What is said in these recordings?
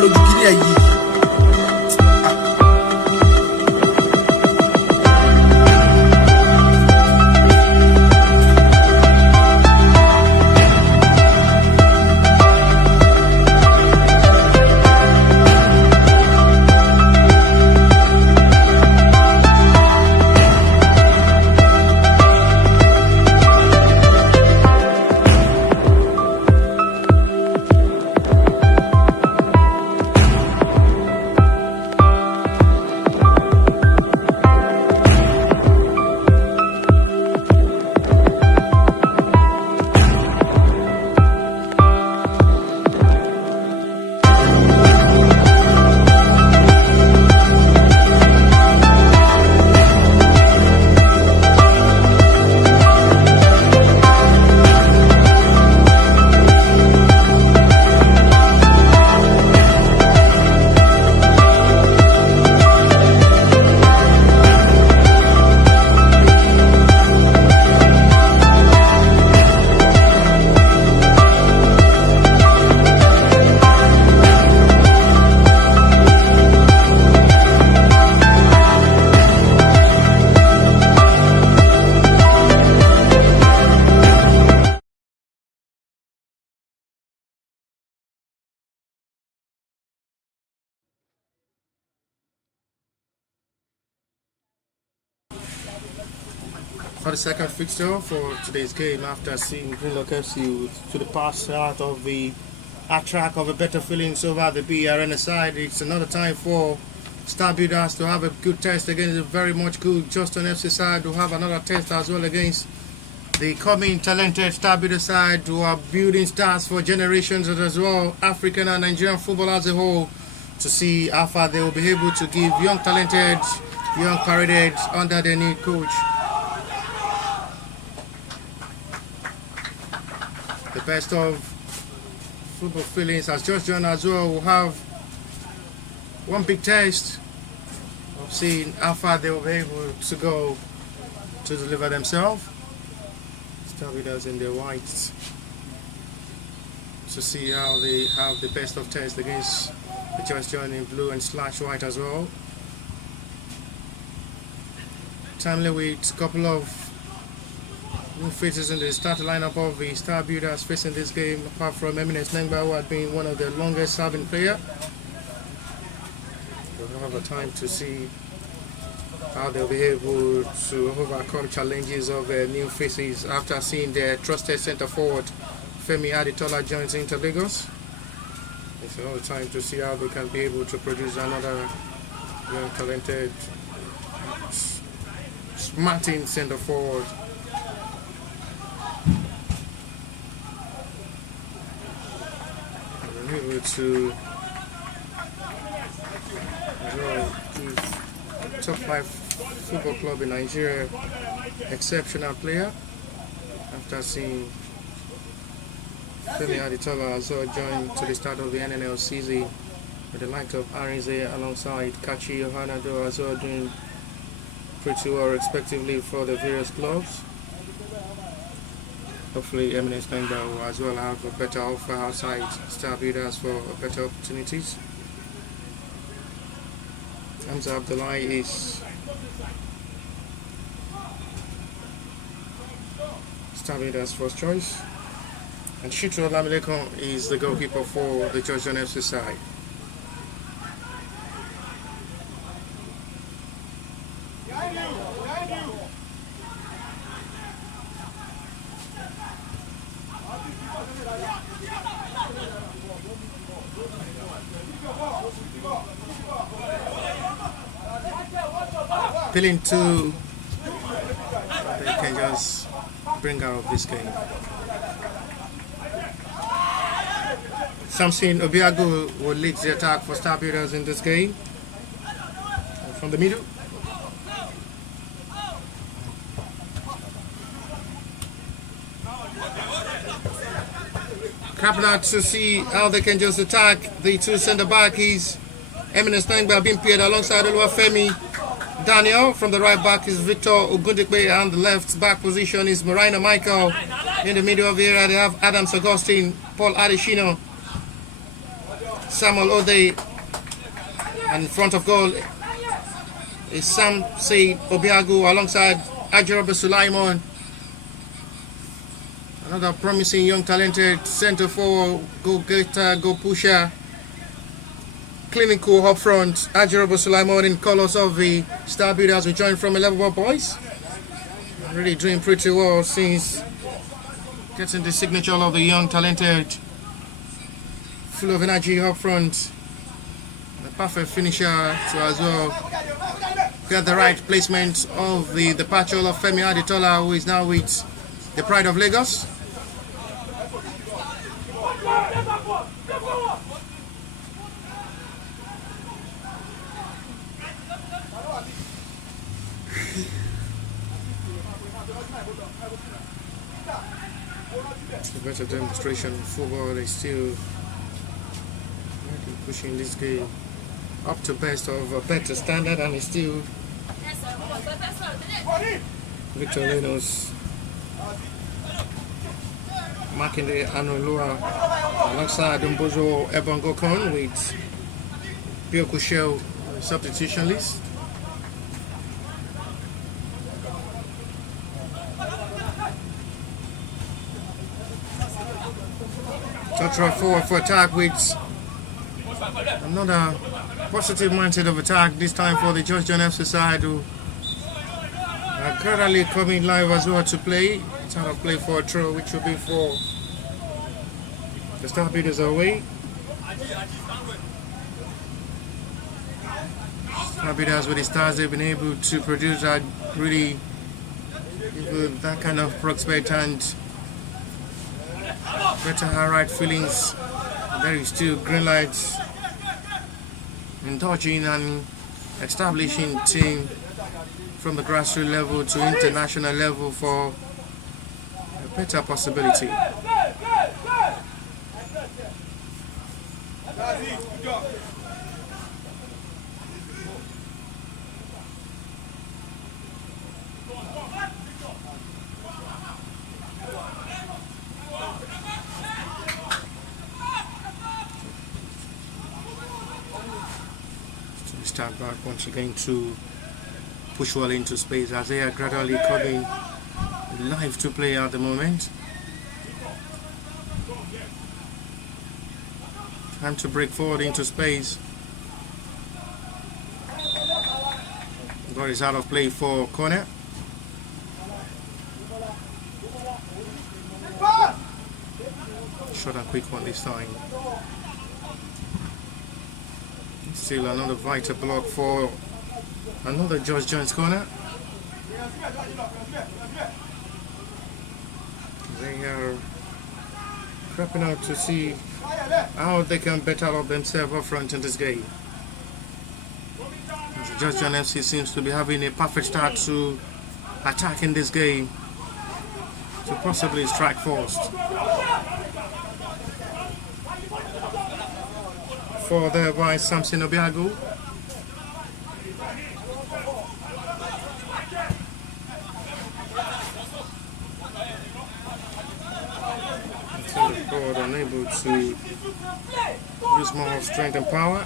lójú kí ní ẹ̀yìn. For the second fixture for today's game, after seeing Greenlock FC to the pass out of the track of a better feelings over the BRN side, it's another time for Star Builders to have a good test against a very much good Justjohn FC side, to have another test as well against the coming talented Star Builder side, who are building stars for generations as well, African and Nigerian football as a whole, to see how far they will be able to give young talented, young paraded under their new coach. The best of football feelings as Justjohn as well will have one big test of seeing how far they will be able to go to deliver themselves. Star Builders in their whites to see how they have the best of test against the Justjohn in blue and slash white as well. Timely with a couple of new faces in the starting lineup of the Star Builders facing this game, apart from Eminence Nengba, who had been one of the longest serving players. We'll have a time to see how they'll be able to overcome challenges of new faces after seeing their trusted centre forward Femi Aditola joins into Lagos. It's another time to see how they can be able to produce another young talented smarting centre forward. Able to give top 5 football club in Nigeria exceptional player after seeing Femi Aditola as well join to the start of the NNL season with the likes of Arinze alongside Kachi Yohanado as well doing pretty well respectively for the various clubs. Hopefully Eminence Nengba will as well have a better offer outside Star Builders for better opportunities. Hamza Abdullahi is Star Builders' first choice, and Shitro Lamilekon is the goalkeeper for the Justjohn FC side. Appealing to they can just bring out of this game. Samson Obiago will lead the attack for Star Builders in this game. From the middle. Crapping out to see how they can just attack the two centre back. He's Eminence Nengba being paired alongside Oluwafemi Daniel. From the right back is Victor Ogundekbe, and the left back position is Marina Michael. In the middle of the area they have Adams Augustine, Paul Adeshino, Samuel Ode, and in front of goal is Sam Say Obiagu alongside Ajoroba Sulaiman. Another promising young talented centre forward, go getter, go pusher. Clinical up front, Ajoroba Sulaiman in colours of the Star Builders we joined from 11 boys. Really doing pretty well since getting the signature of the young talented, full of energy up front. The perfect finisher to as well get the right placement of the departure of Femi Aditola, who is now with the Pride of Lagos. It's a better demonstration of football. They still really pushing this game up to best of a better standard, and it's still Victor Lenos marking the Anolua alongside Mbozo Ebongokon with Bill Kushel substitution list. Touch right forward for attack with another positive mindset of attack, this time for the Justjohn FC side, who are currently coming live as well to play. It's out of play for a throw, which will be for the Star Builders away. Star Builders with the stars they've been able to produce are really with that kind of prospect and better right feelings. There is still green lights indulging and establishing team from the grassroots level to international level for a better possibility. Start back once again to push well into space as they are gradually coming live to play at the moment. Time to break forward into space. Ball is out of play for corner. Short and quick one this time. Still another vital block for another Justjohn's corner. They are creeping out to see how they can better out themselves up front in this game. Justjohn FC seems to be having a perfect start to attack in this game to possibly strike first. For there by Samson Obiagu. Until the forward unable to use more strength and power.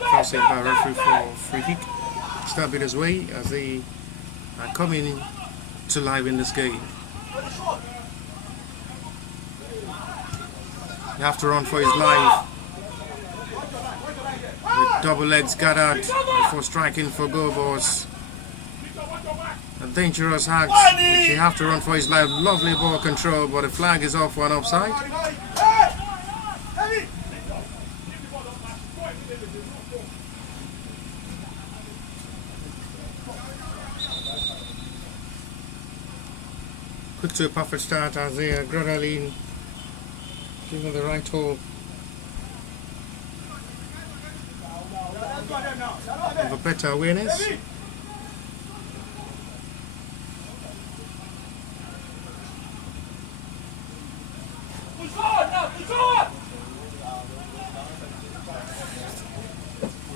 Crossing by referee for free kick. Star Builders way as they are coming to live in this game. You have to run for his life with double legs gathered before striking for goal, boss. A dangerous act which you have to run for his life. Lovely ball control, but the flag is off for an offside. Quick to a perfect start as they are gradually giving the right hold of a better awareness.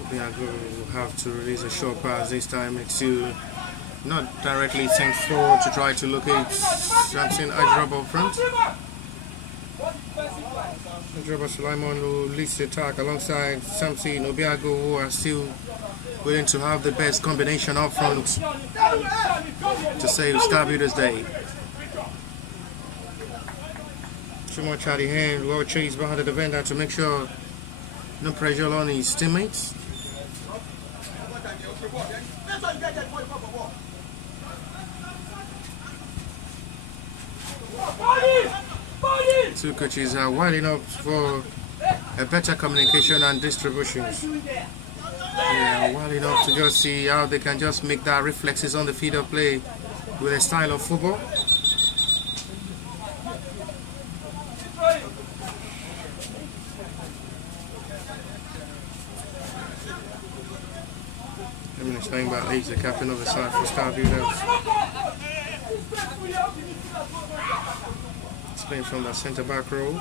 Obiago will have to release a short pass this time. It's to not directly sent forward to try to locate Samson Ajraba up front. Ajraba Sulaiman who leads the attack alongside Samson Obiago, who are still willing to have the best combination up front to save Star Builders Day. Too much at the hand, well chased behind the defender to make sure no pressure on his teammates. Two coaches are winding up for a better communication and distributions. Yeah, winding up to just see how they can just make that reflexes on the field of play with a style of football. Playing back leads the captain of the side for Star Builders. It's playing from the centre back row.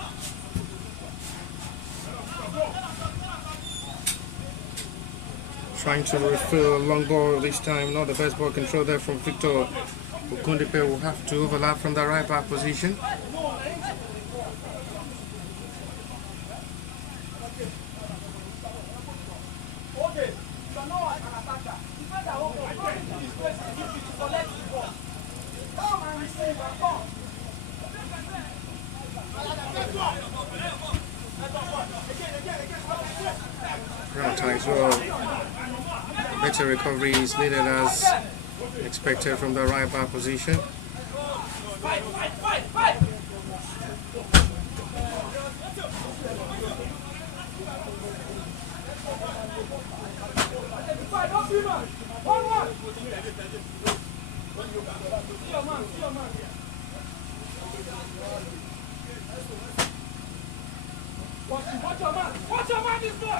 Trying to refill a long ball this time, not the best ball control there from Victor. Okundipe will have to overlap from the right back position. As well. Better recovery is needed as expected from the right back position.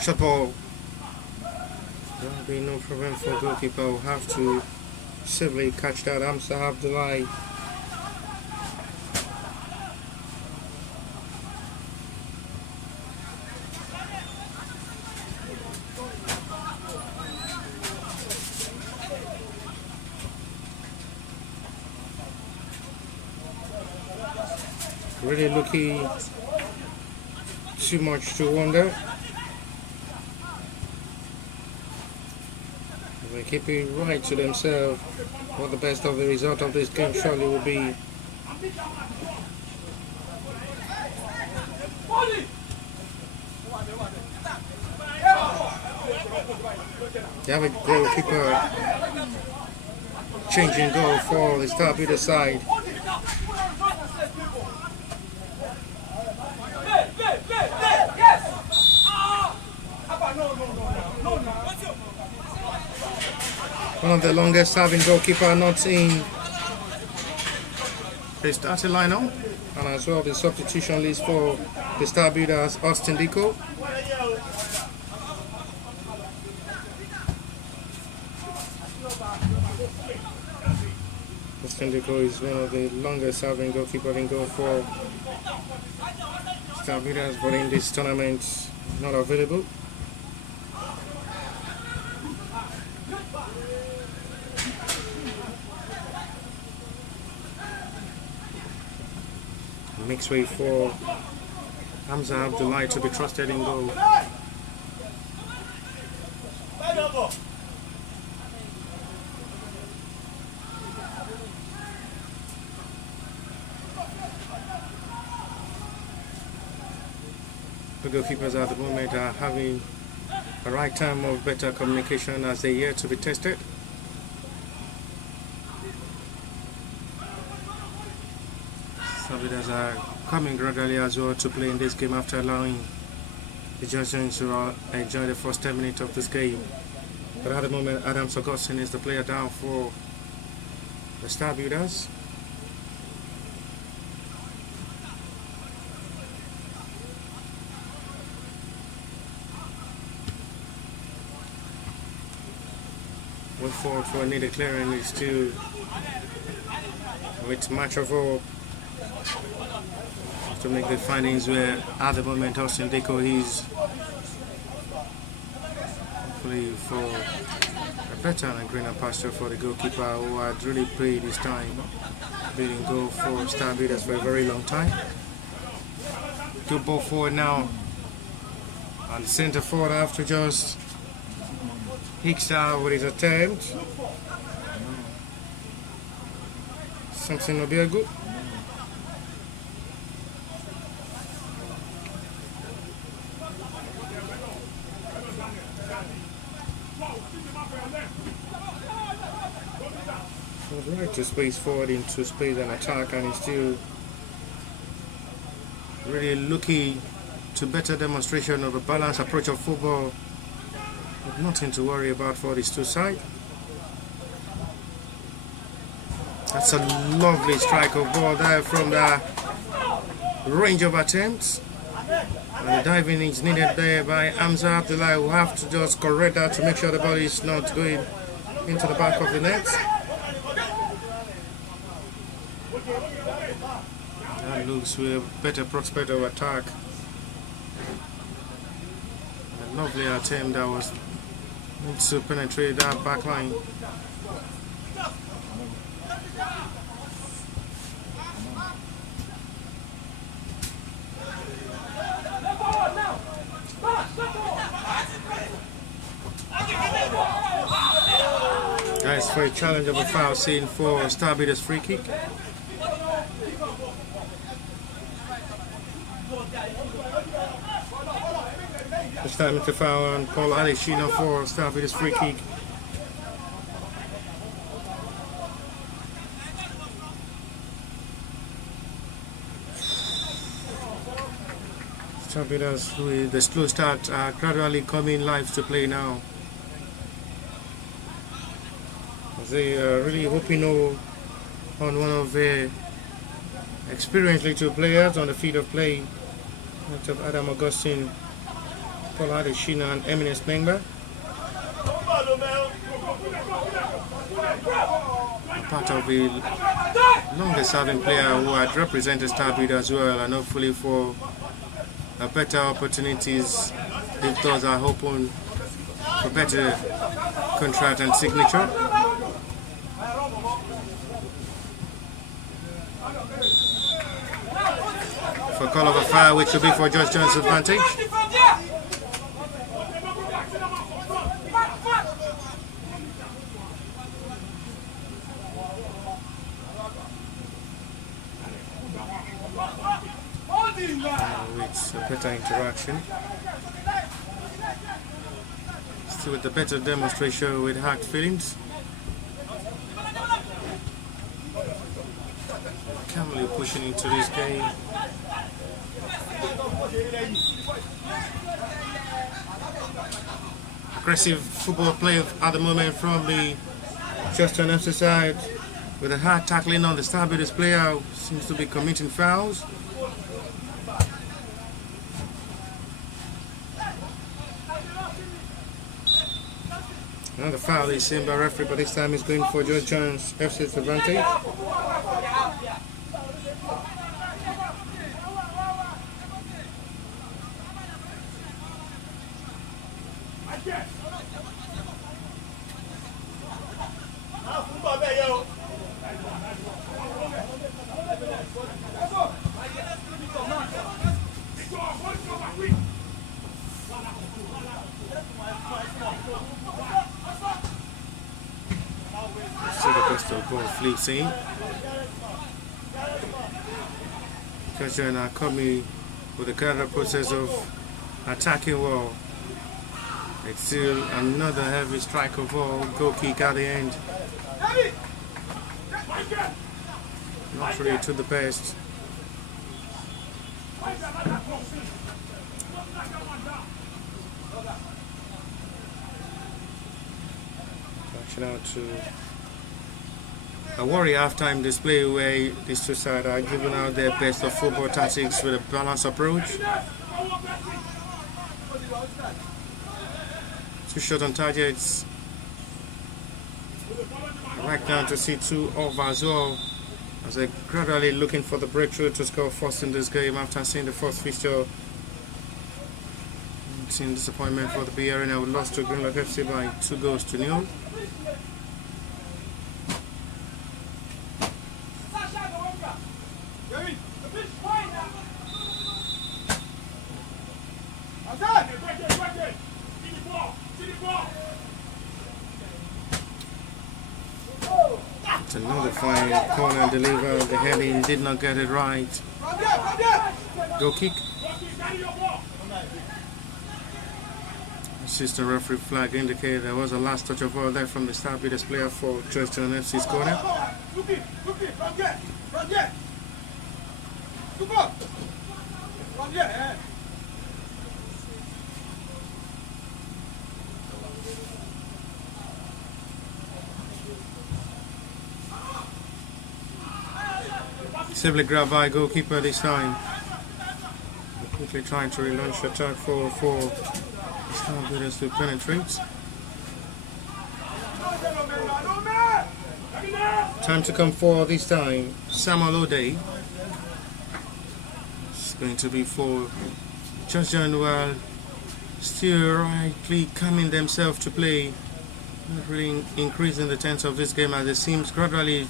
Shot ball. There'll be no problem for goalkeeper. Will have to safely catch that. Hamza Abdullahi. Really looking too much to wonder. They keep it right to themselves. What the best of the result of this game surely will be. They have a goalkeeper changing goal for the Star Builder side. One of the longest serving goalkeeper not in the starting lineup, and as well the substitution list for the Star Builders, Austin Diko. Austin Diko is one of the longest serving goalkeeper in goal for Star Builders, but in this tournament not available. Makes way for Hamza Abdullahi to be trusted in goal. The goalkeepers at the moment are having a right time of better communication as they yet to be tested. Builders are coming gradually as well to play in this game after allowing the Justjohn to enjoy the first 10 minutes of this game. But at the moment, Adam Augustine is the player down for the Star Builders. Wait forward for needed clearing is still with much of all to make the findings where at the moment Austin Diko is hopefully for a better and a greener pasture for the goalkeeper, who had really played his time beating goal for Star Beaters for a very long time. Good ball forward now, and centre forward after just hicks out with his attempt. Something will be a good. Was right to space forward into space and attack, and he's still really looking to better demonstration of a balanced approach of football, with nothing to worry about for these two sides. That's a lovely strike of ball there from the range of attempts, and the diving is needed there by Hamza Abdullah, who have to just correct that to make sure the ball is not going into the back of the net. That looks with a better prospect of attack. A lovely attempt that was to penetrate that back line. Nice for a challenge of a foul scene for Star Beaters free kick. This time it's a foul on Paul Aleshina for Star Beaters free kick. Star Beaters with the slow start are gradually coming live to play now. They are really hoping on one of their experienced little players on the field of play, out of Adam Augustine, Paul Adeshina and Eminence Mengba. Part of the longest serving player who had represented Starbreed as well, and hopefully for better opportunities if those are open for better contract and signature. For call of a foul, which will be for Justjohn's advantage. With a better interaction. Still with a better demonstration with hacked feelings. Camely pushing into this game. Aggressive football play at the moment from the Justjohn FC side, with a hard tackling on the Starbeaters player who seems to be committing fouls. Another foul is seen by referee, but this time he's going for Justjohn FC's advantage. Ball flips in. Justjohn are coming with a gradual process of attacking well. It's still another heavy strike of ball, goal kick at the end. Not really to the best. Action out to a worry halftime display where these two sides are giving out their best of football tactics with a balanced approach. Two shots on targets. Right now to see two off as well, as they're gradually looking for the breakthrough to score first in this game after seeing the first fixture. Seeing disappointment for the BRN, who lost to Greenlock FC by 2-0. It's another fine corner deliver. The heading did not get it right. Goal kick. Assistant referee flag indicated there was a last touch of ball there from the Star Beaters player for Justjohn FC's corner. Safely grabbed by goalkeeper this time. Quickly trying to relaunch attack for Star Beaters to penetrate. Time to come forward this time. Samuel O'Day. It's going to be for Justjohn, while still rightly coming themselves to play. Not really increasing the tense of this game as it seems gradually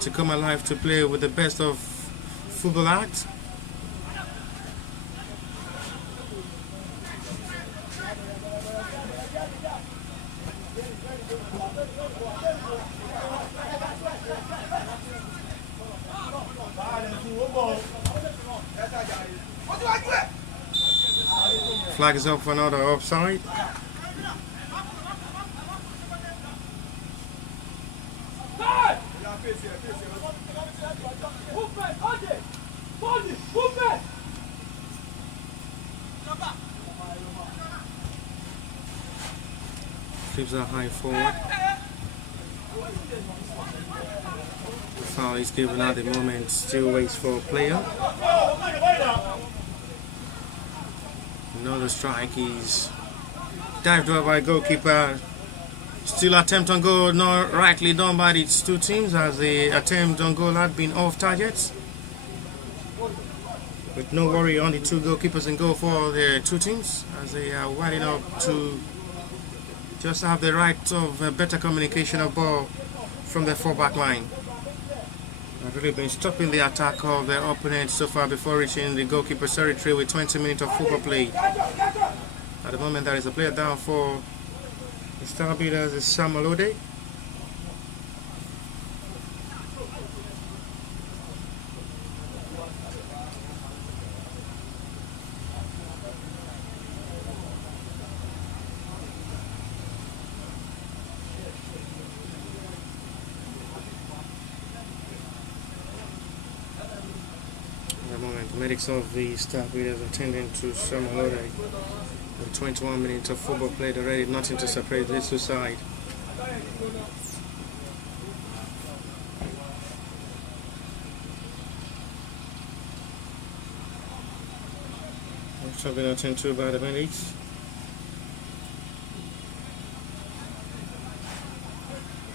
to come alive to play with the best of football acts. Flag is up for another offside. Flips are high forward. The foul is given at the moment. Still waits for a player. Another strike is dived over by goalkeeper. Still attempt on goal, not rightly done by these two teams as the attempt on goal had been off target. With no worry on the two goalkeepers in goal for the two teams as they are winding up to just have the right of better communication of ball from the full-back line. I've really been stopping the attack of their opponent so far before reaching the goalkeeper's territory with 20 minutes of football play. At the moment there is a player down for the Star Beaters is Samuel O'Day. Medics of the Star Beaters attending to Samuel O'Day. With 21 minutes of football played already, nothing to separate these two sides. Also been attended to by the medics.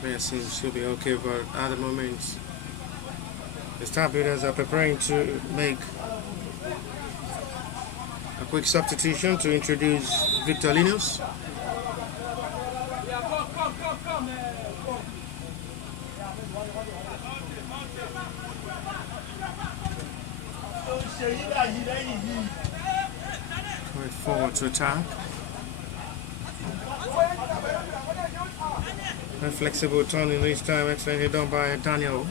Player seems to be okay, but at the moment the Star Beaters are preparing to make a quick substitution to introduce Victor Linus. Going forward to attack. A flexible turning this time, excellently done by Daniel.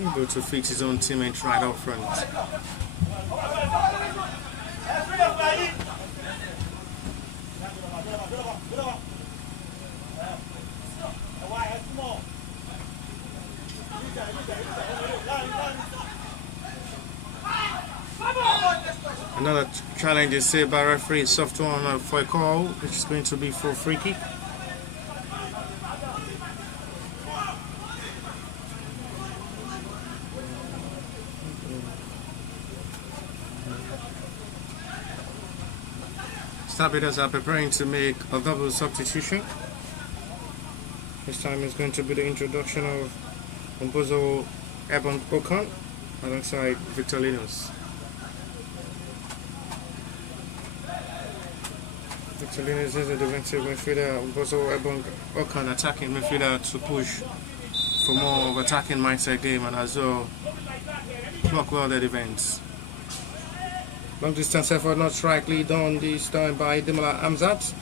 Able to fix his own teammate right up front. Another challenge is saved by referee Justjohn for a call, which is going to be for free kick. Star Beaters are preparing to make a double substitution. This time is going to be the introduction of Mbozo Ebon Okan alongside Victor Linus. Actually, this is a defensive midfielder. Also, Ebon Okan attacking midfielder to push for more of attacking mindset game and as well block well the defense. Long distance effort not strikely done this time by Demola Amzat.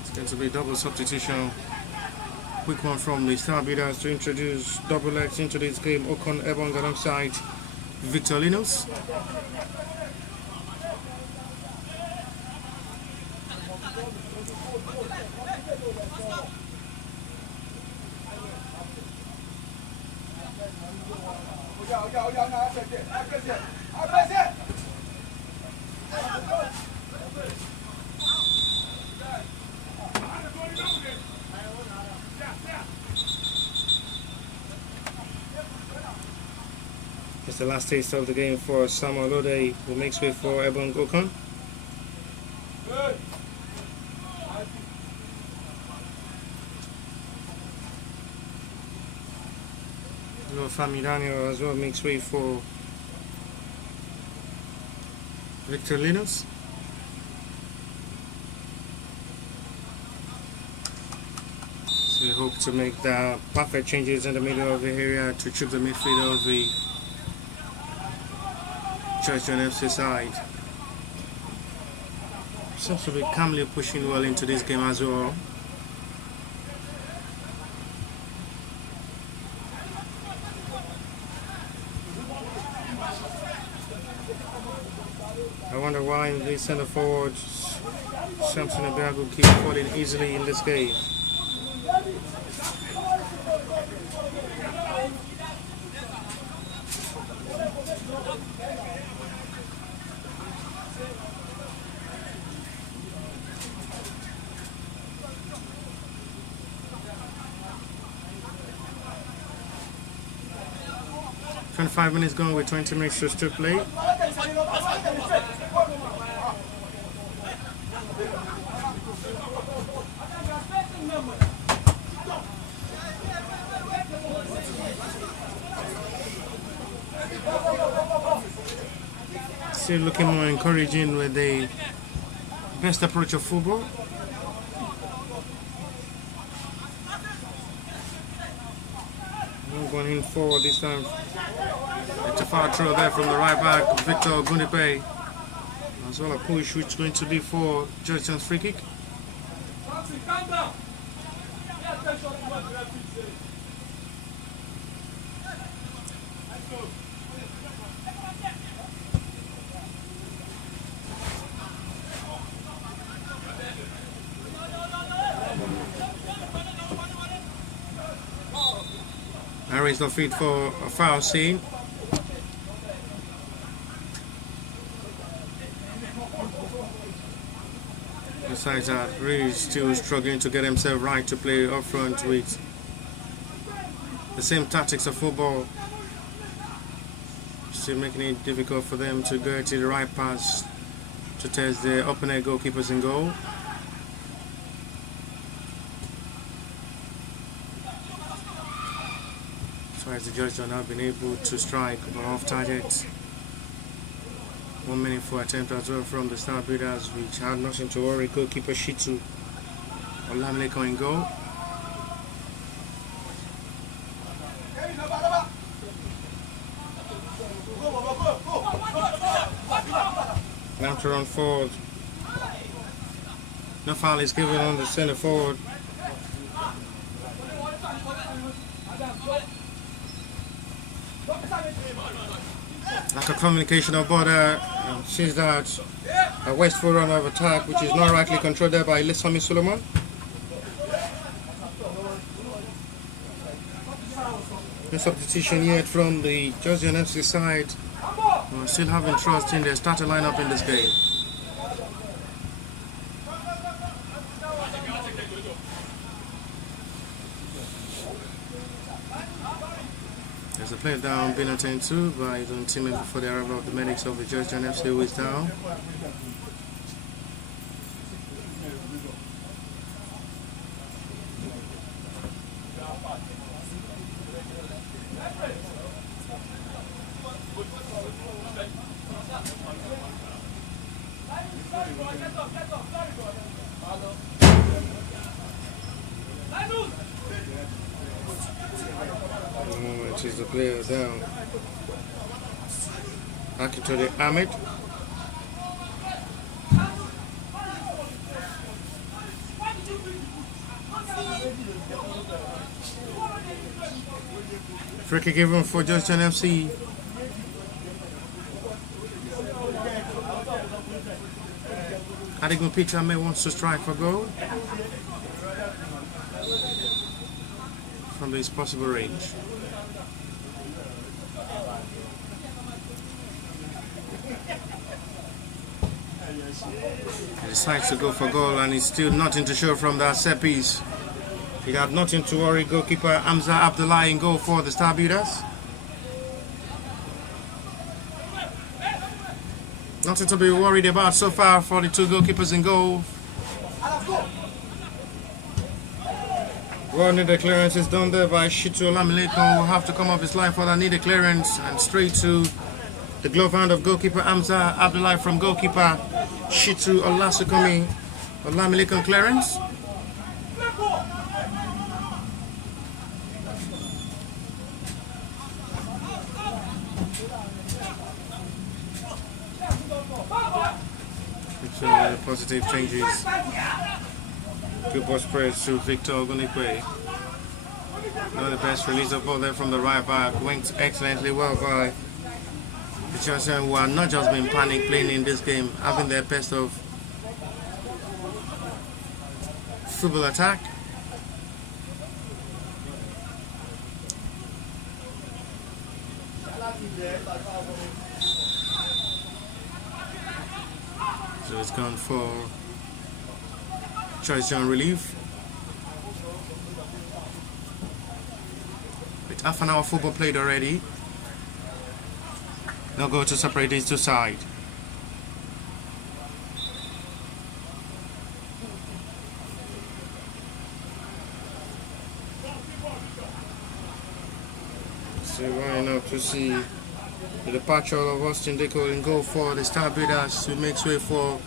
It's going to be double substitution. Quick one from the star beaters to introduce double legs into this game. Ocon Ebong alongside Victor Linus. It's the last taste of the game for Samuel Lode, who makes way for Ebon Ocon. Fami Daniel as well makes way for Victor Linus. So we hope to make the perfect changes in the middle of the area to trip the midfield of the Justjohn FC side. Seems to be calmly pushing well into this game as well. I wonder why the centre forwards Samson Abiago keep falling easily in this game. "25 minutes gone with 20 minutes to still play." Still looking more encouraging with the best approach of football. Going in forward this time. It's a far throw there from the right back, Victor Gunipe. As well a push which is going to be for Justjohn's free kick. Raised the feet for a foul scene. Besides that, really still struggling to get himself right to play up front with the same tactics of football. Still making it difficult for them to get to the right pass to test the opponent goalkeepers in goal. As the judge have not been able to strike off target. 1 minute for attempt as well from the star builders, which had nothing to worry. Goalkeeper Shitu Olamileko in goal. Now to run forward. No foul is given on the centre forward. Lack of communication of border sees that a wasteful run of attack, which is not rightly controlled there by Lesami Solomon. No substitution yet from the Justjohn FC side. We're still having trust in their starting lineup in this game. There's a player down, being attended to by his own teammates before the arrival of the medics of the Justjohn FC, who is down. The moment is the player down. Back to the Ahmed. Free kick given for Justjohn FC. Adigun Peter May wants to strike for goal from this possible range. He decides to go for goal, and he's still nothing to show from that set piece. He got nothing to worry. Goalkeeper Hamza Abdullahi in goal for the Star Builders. Nothing to be worried about so far for the two goalkeepers in goal. Well, needed clearance is done there by Shitu Olamilekon. Will have to come off his line for that needed clearance and straight to the glove hand of goalkeeper Hamza Abdullahi from goalkeeper Shitu Olasukomi. Olamilekon clearance. Positive changes. Good ball spreads to Victor Ogunekwe. Not the best release of ball there from the right back. Went excellently well by the Justjohn, who are not just been panic playing in this game, having their best of football attack. So it's gone for Justjohn relief. With half an hour football played already. Now go to separate these two sides. So why not to see the departure of Austin Deco in goal for the Star Builders, who makes way for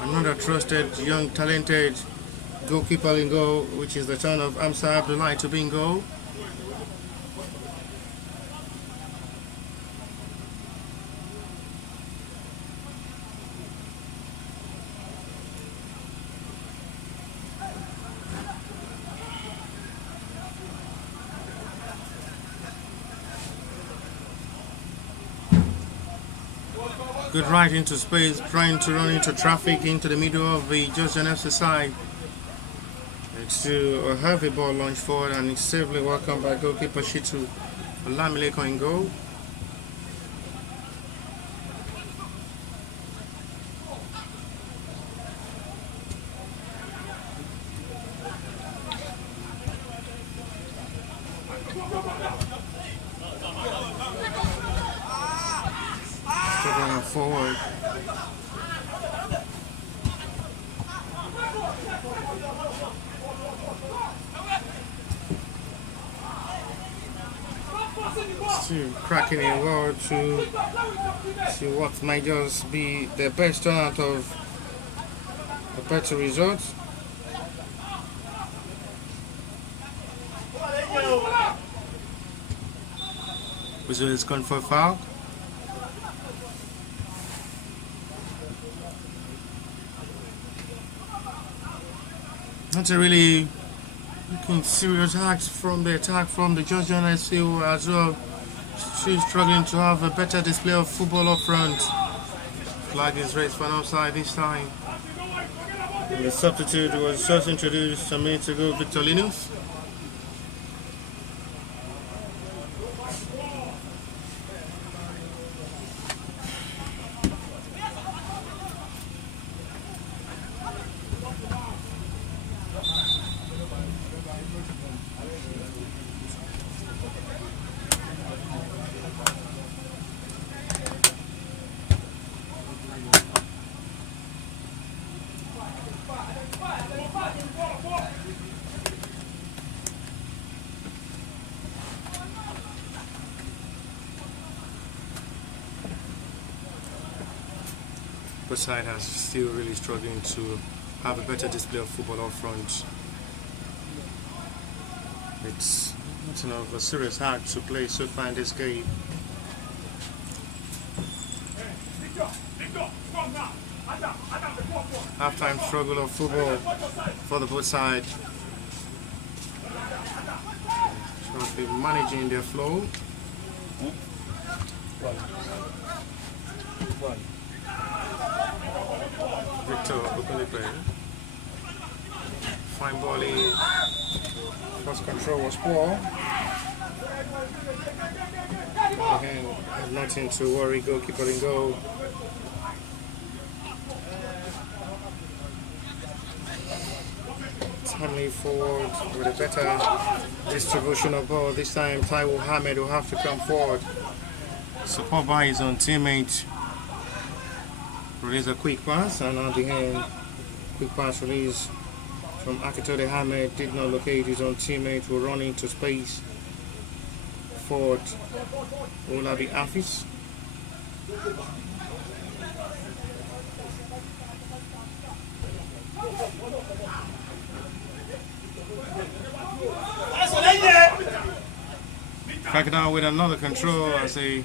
another trusted, young, talented goalkeeper in goal, which is the turn of Hamza Abdullahi to be in goal. Good right into space, trying to run into traffic into the middle of the Justjohn FC side. It's to a heavy ball launched forward, and it's safely welcomed by goalkeeper Shitu Olamilekon in goal. Forward. Still cracking it well to see what might just be the best turn out of a better result. Whistle is gone for a foul. That's a really looking serious attack from the Justjohn FC as well. Still struggling to have a better display of football up front. Flag is raised for an offside this time. And the substitute was just introduced a minute ago, Victor Linus. both sides are still really struggling to have a better display of football up front. It's a serious hard to play so far in this game. Half-time struggle of football for the both sides. Should be managing their flow. Victor Ogunlepe. Fine volley. First control was poor. Again, have nothing to worry. Goalkeeper in goal. Timely forward with a better distribution of ball. This time, Taiwo Ahmed will have to come forward. Support by his own teammate. Release a quick pass, and at the end, quick pass release from Akitode Ahmed did not locate his own teammate. Will run into space. Forward, Olabi Afis. Back down with another control as they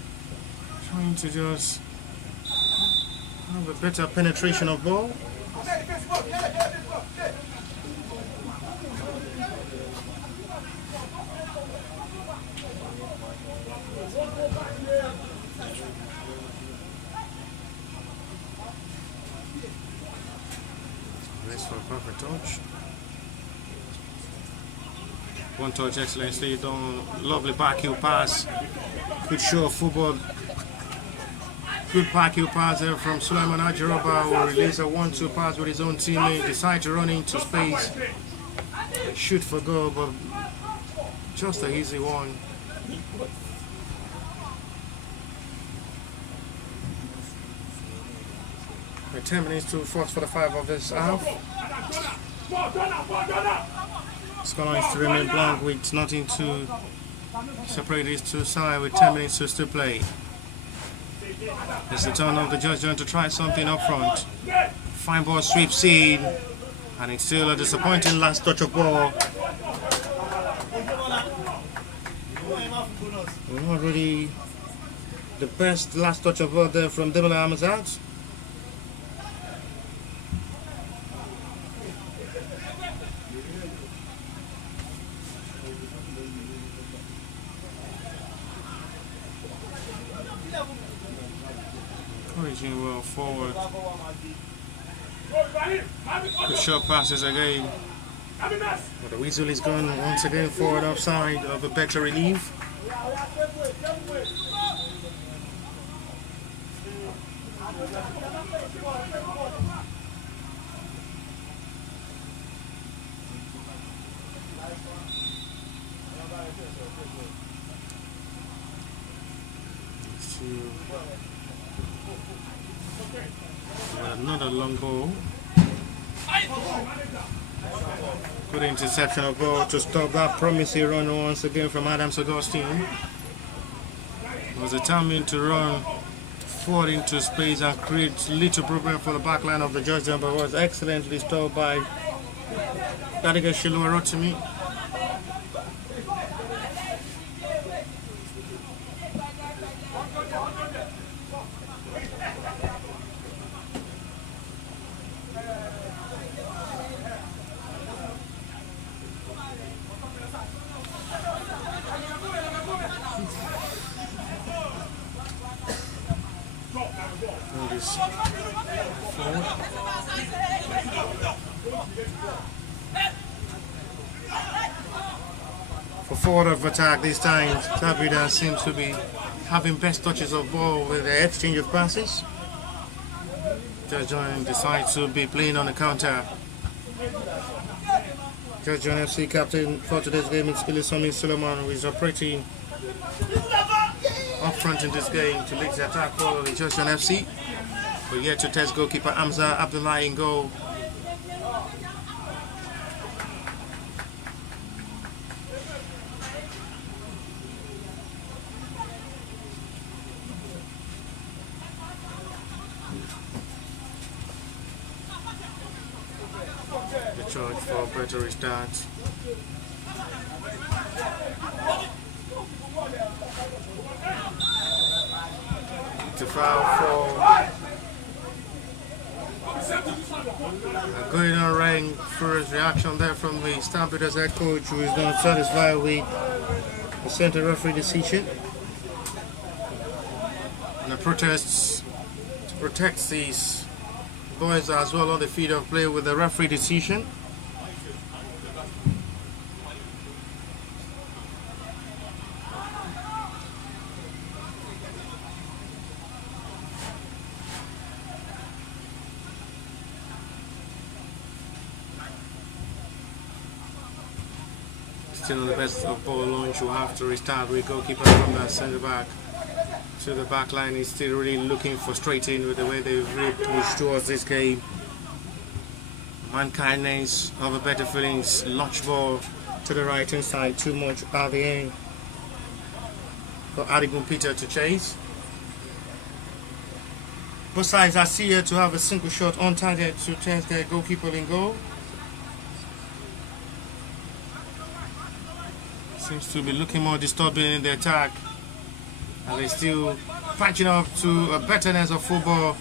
trying to just have a better penetration of ball. Nice for a perfect touch. One touch excellently done. Lovely back heel pass. Good show of football. Good back heel pass there from Sulaiman Ajiroba, who release a 1-2 pass with his own teammate. Decide to run into space. Shoot for goal, but just an easy one. With 10 minutes to 45 of this half. Scoreline is to remain blank with nothing to separate these two sides with 10 minutes to still play. It's the turn of the Justjohn to try something up front. Fine ball sweeps in, and it's still a disappointing last touch of ball. Not really the best last touch of ball there from Demola Amazat. Encouraging well forward. Good short passes again. But the Weasel is going once again forward offside of a better relief. Another long ball. Good interception of ball to stop that promising run once again from Adams Augustine. It was determined to run forward into space and create little problem for the back line of the Justjohn, but was excellently stopped by Gadiga Shilua Rotimi. For forward of attack this time, Tabida seems to be having best touches of ball with the exchange of passes. Justjohn decides to be playing on the counter. Justjohn FC captain for today's game is Ilisami Suleiman, who is operating up front in this game to lead the attack for the Justjohn FC. But yet to test goalkeeper Hamza Abdullahi in goal. charge for a better restart. It's a foul for going on rank. First reaction there from the Stampeders head coach, who is not satisfied with the center referee decision. And the protests to protect these boys as well on the field of play with the referee decision. Still on the best of ball launch, will have to restart with goalkeeper from the centre back to the back line. Is still really looking frustrating with the way they've really pushed towards this game. Mankindness of a better feelings, launch ball to the right hand side, too much at the end for Adigun Peter to chase. Both sides are here to have a single shot on target to test their goalkeeper in goal. Seems to be looking more disturbing in the attack, and they're still patching up to a betterness of football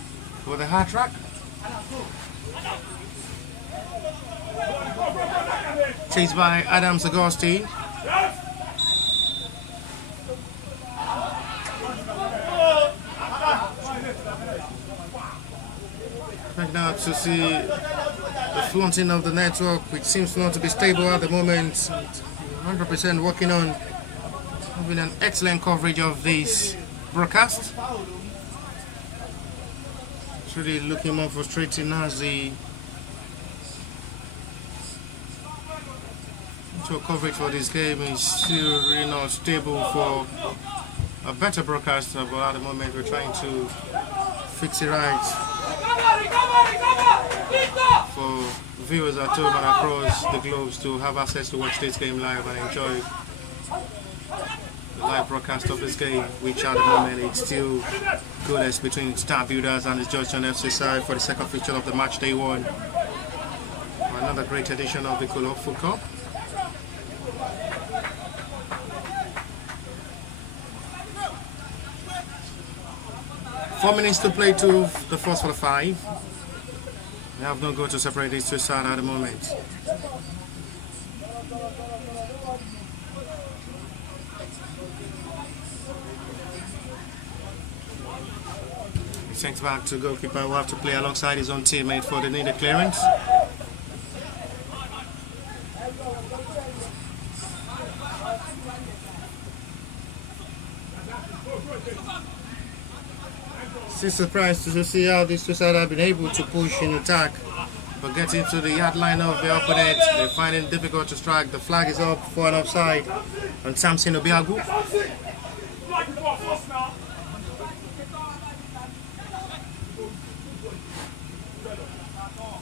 with a hard track. Chased by Adams Agosti. Right now to see the flaunting of the network, which seems not to be stable at the moment. 100% working on having an excellent coverage of this broadcast. It's really looking more frustrating as the coverage for this game is still really not stable for a better broadcaster, but at the moment we're trying to fix it right for viewers at home and across the globes to have access to watch this game live and enjoy the live broadcast of this game, which at the moment it's still goalless between Star Builders and the Justjohn FC side for the second feature of the match day one. Another great edition of the Food Cup. Four minutes to play to the first 45. We have no goal to separate these two sides at the moment. He sends back to goalkeeper, who have to play alongside his own teammate for the needed clearance. Still surprised to see how these two sides have been able to push in attack, but getting to the yard line of the opponent, they find it difficult to strike. The flag is up for an offside on Samson Obiagu.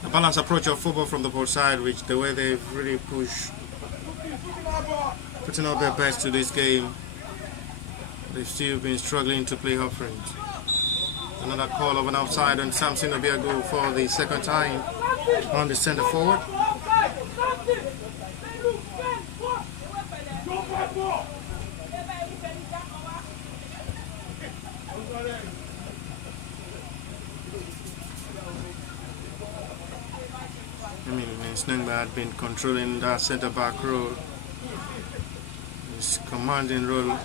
A balanced approach of football from the both side, which the way they've really pushed, putting up their best to this game, they've still been struggling to play up front. Another call of an offside on Samson Obiagu for the second time on the centre forward. Snengba had been controlling that centre back role, his commanding role,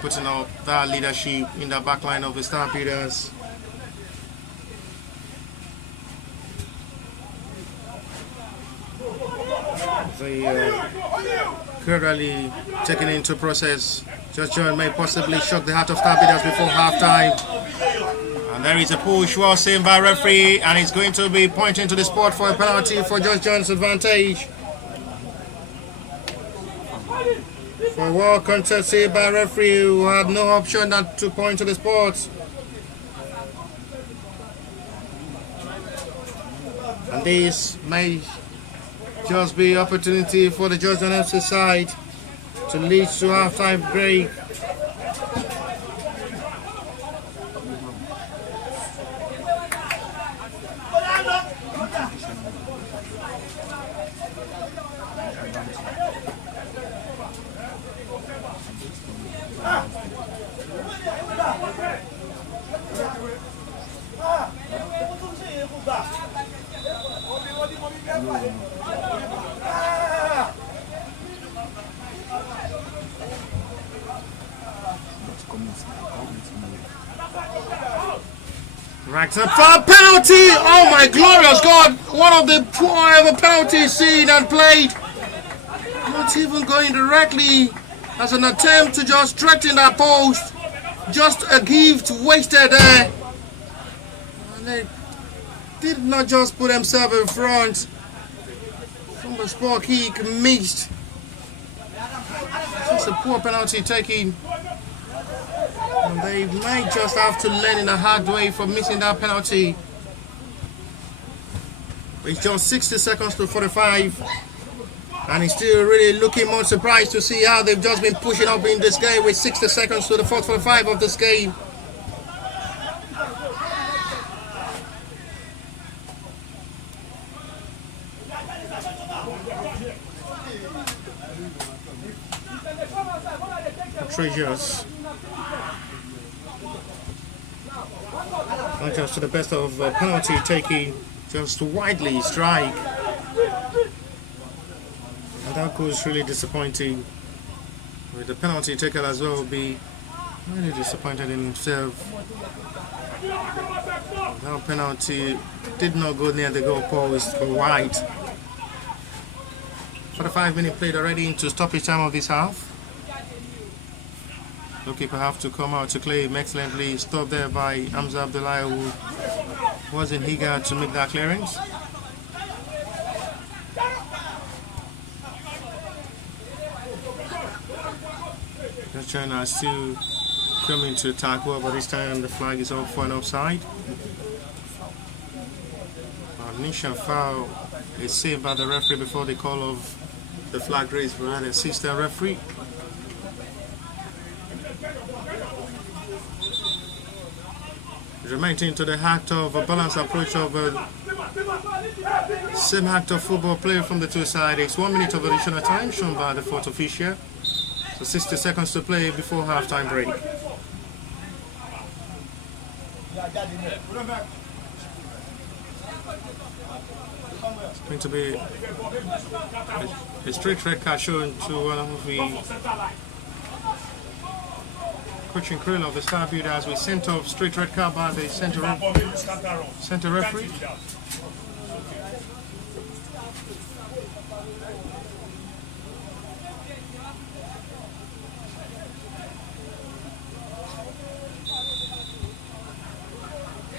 putting up that leadership in the back line of the Stampeders. They currently taking into process. Justjohn may possibly shock the heart of Stampeders before half-time. And there is a push, well seen by referee, and he's going to be pointing to the spot for a penalty for Justjohn's advantage. For a well contested by referee, who had no option than to point to the spot. And this may just be opportunity for the Justjohn FC side to lead to half-time break. Strikes up for a penalty. Oh my glorious God! One of the poor ever penalties seen and played. Not even going directly as an attempt to just threaten that post. Just a gift wasted there. And they did not just put themselves in front. From the spot kick missed. It's a poor penalty taking. And they might just have to learn in a hard way for missing that penalty. It's just 60 seconds to 45. And he's still really looking more surprised to see how they've just been pushing up in this game with 60 seconds to the 45 of this game. Treasures. Not just to the best of penalty taking, just widely strike. And that goes really disappointing. With the penalty taker as well, will be really disappointed in himself. That penalty did not go near the goal post for white. 45 minutes played already into stoppage time of this half. Goalkeeper have to come out to claim excellently. Stopped there by Hamza Abdullahi, who wasn't eager to make that clearance. Justjohn are still coming to tackle, but this time the flag is up for an offside. Initial foul is saved by the referee before the call of the flag raised by the assistant referee. Remaining to the act of a balanced approach of same act of football play from the two sides. It's 1 minute of additional time shown by the fourth official. So 60 seconds to play before half-time break. It's going to be a straight red card shown to one of the coaching crew of the Star Builders. We sent off straight red card by the center referee.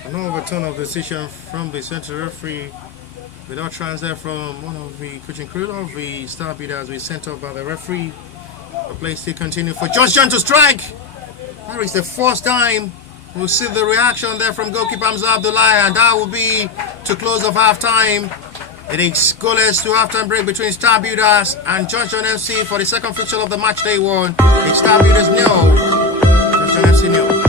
An overturn of decision from the center referee without transfer from one of the coaching crew of the Star Builders. We sent off by the referee. The play still continues for Justjohn to strike. That is the first time we'll see the reaction there from goalkeeper Hamza Abdullahi, and that will be to close of half time. It is goalless to half time break between Star Builders and Justjohn FC for the second fixture of the match day one. It's Star Builders nil, Justjohn FC nil.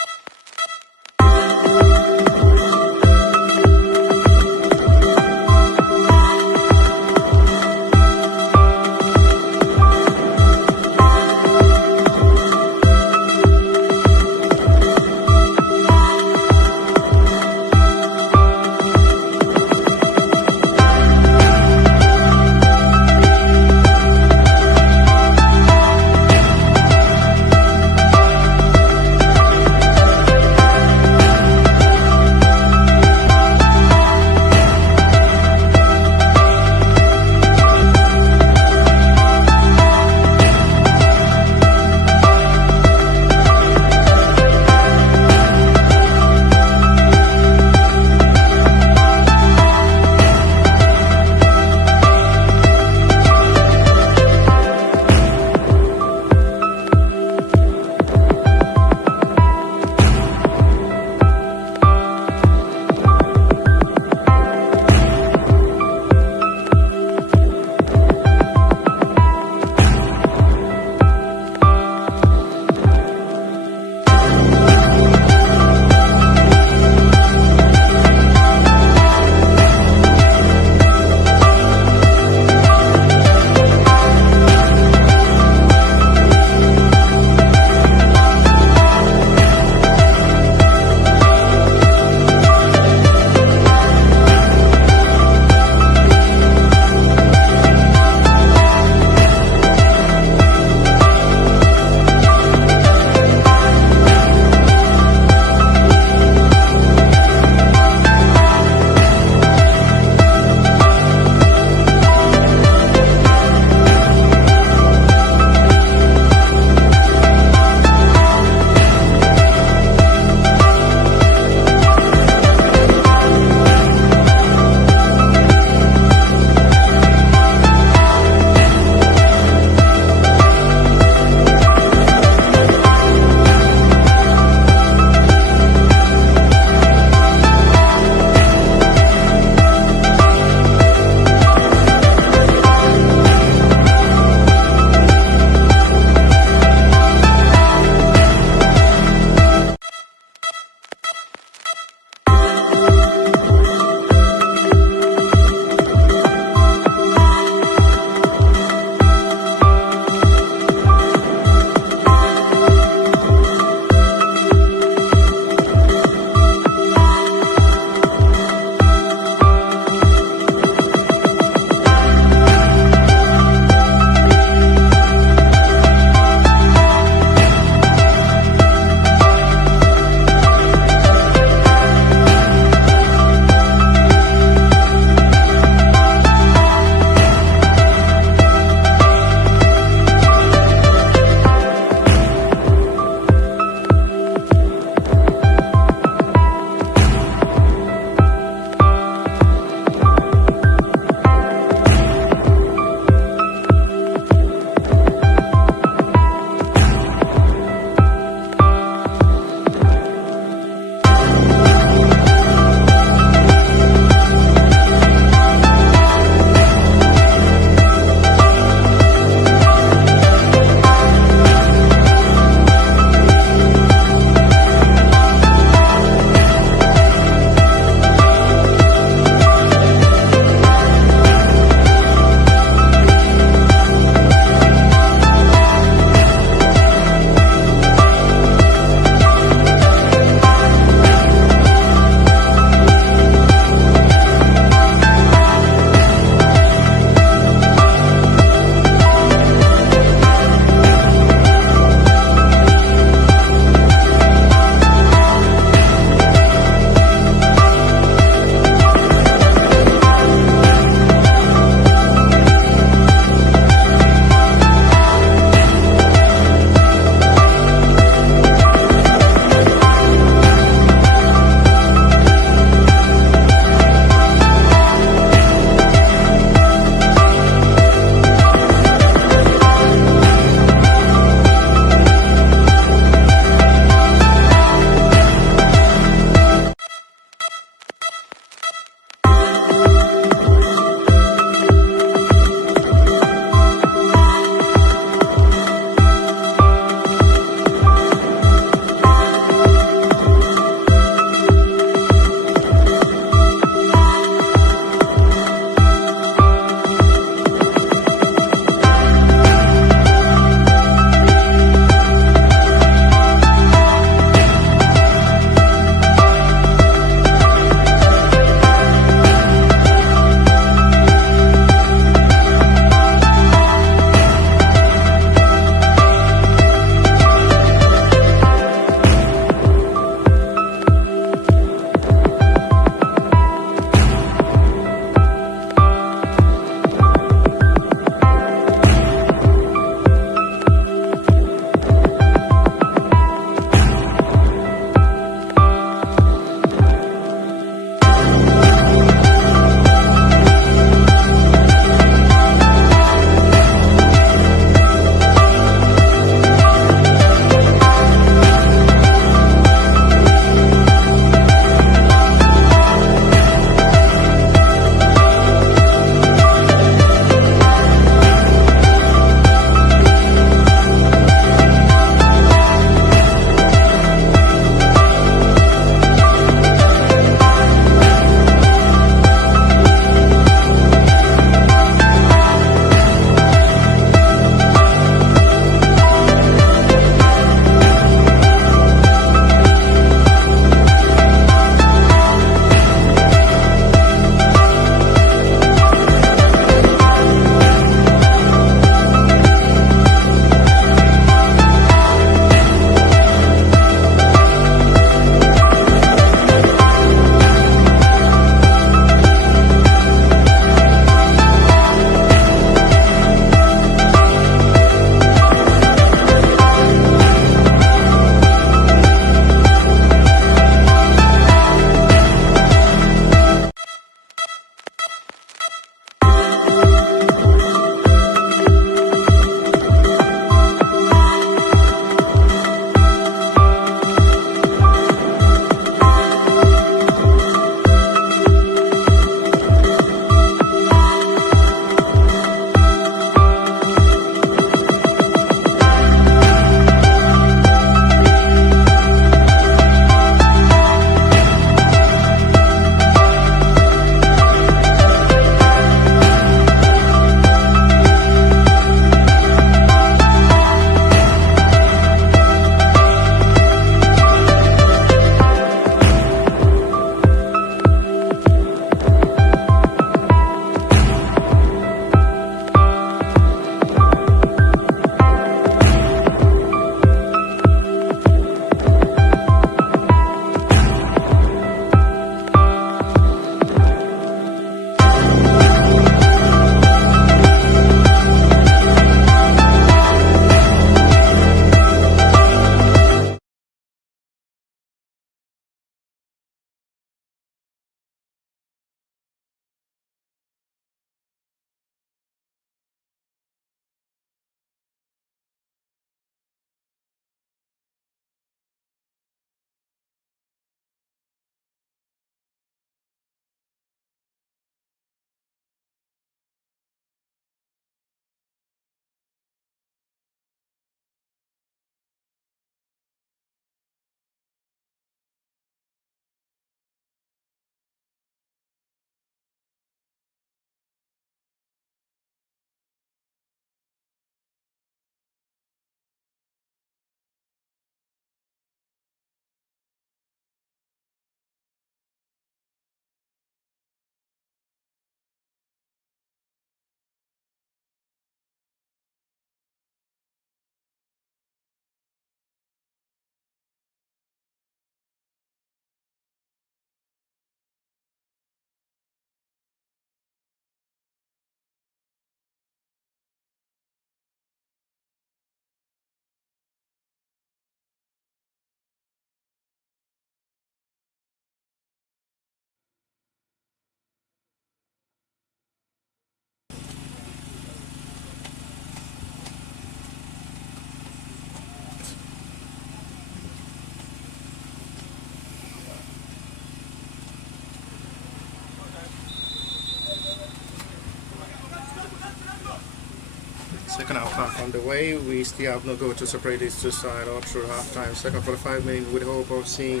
Second half back on the way. We still have no goal to separate these two sides all through halftime. Second 45 minutes with the hope of seeing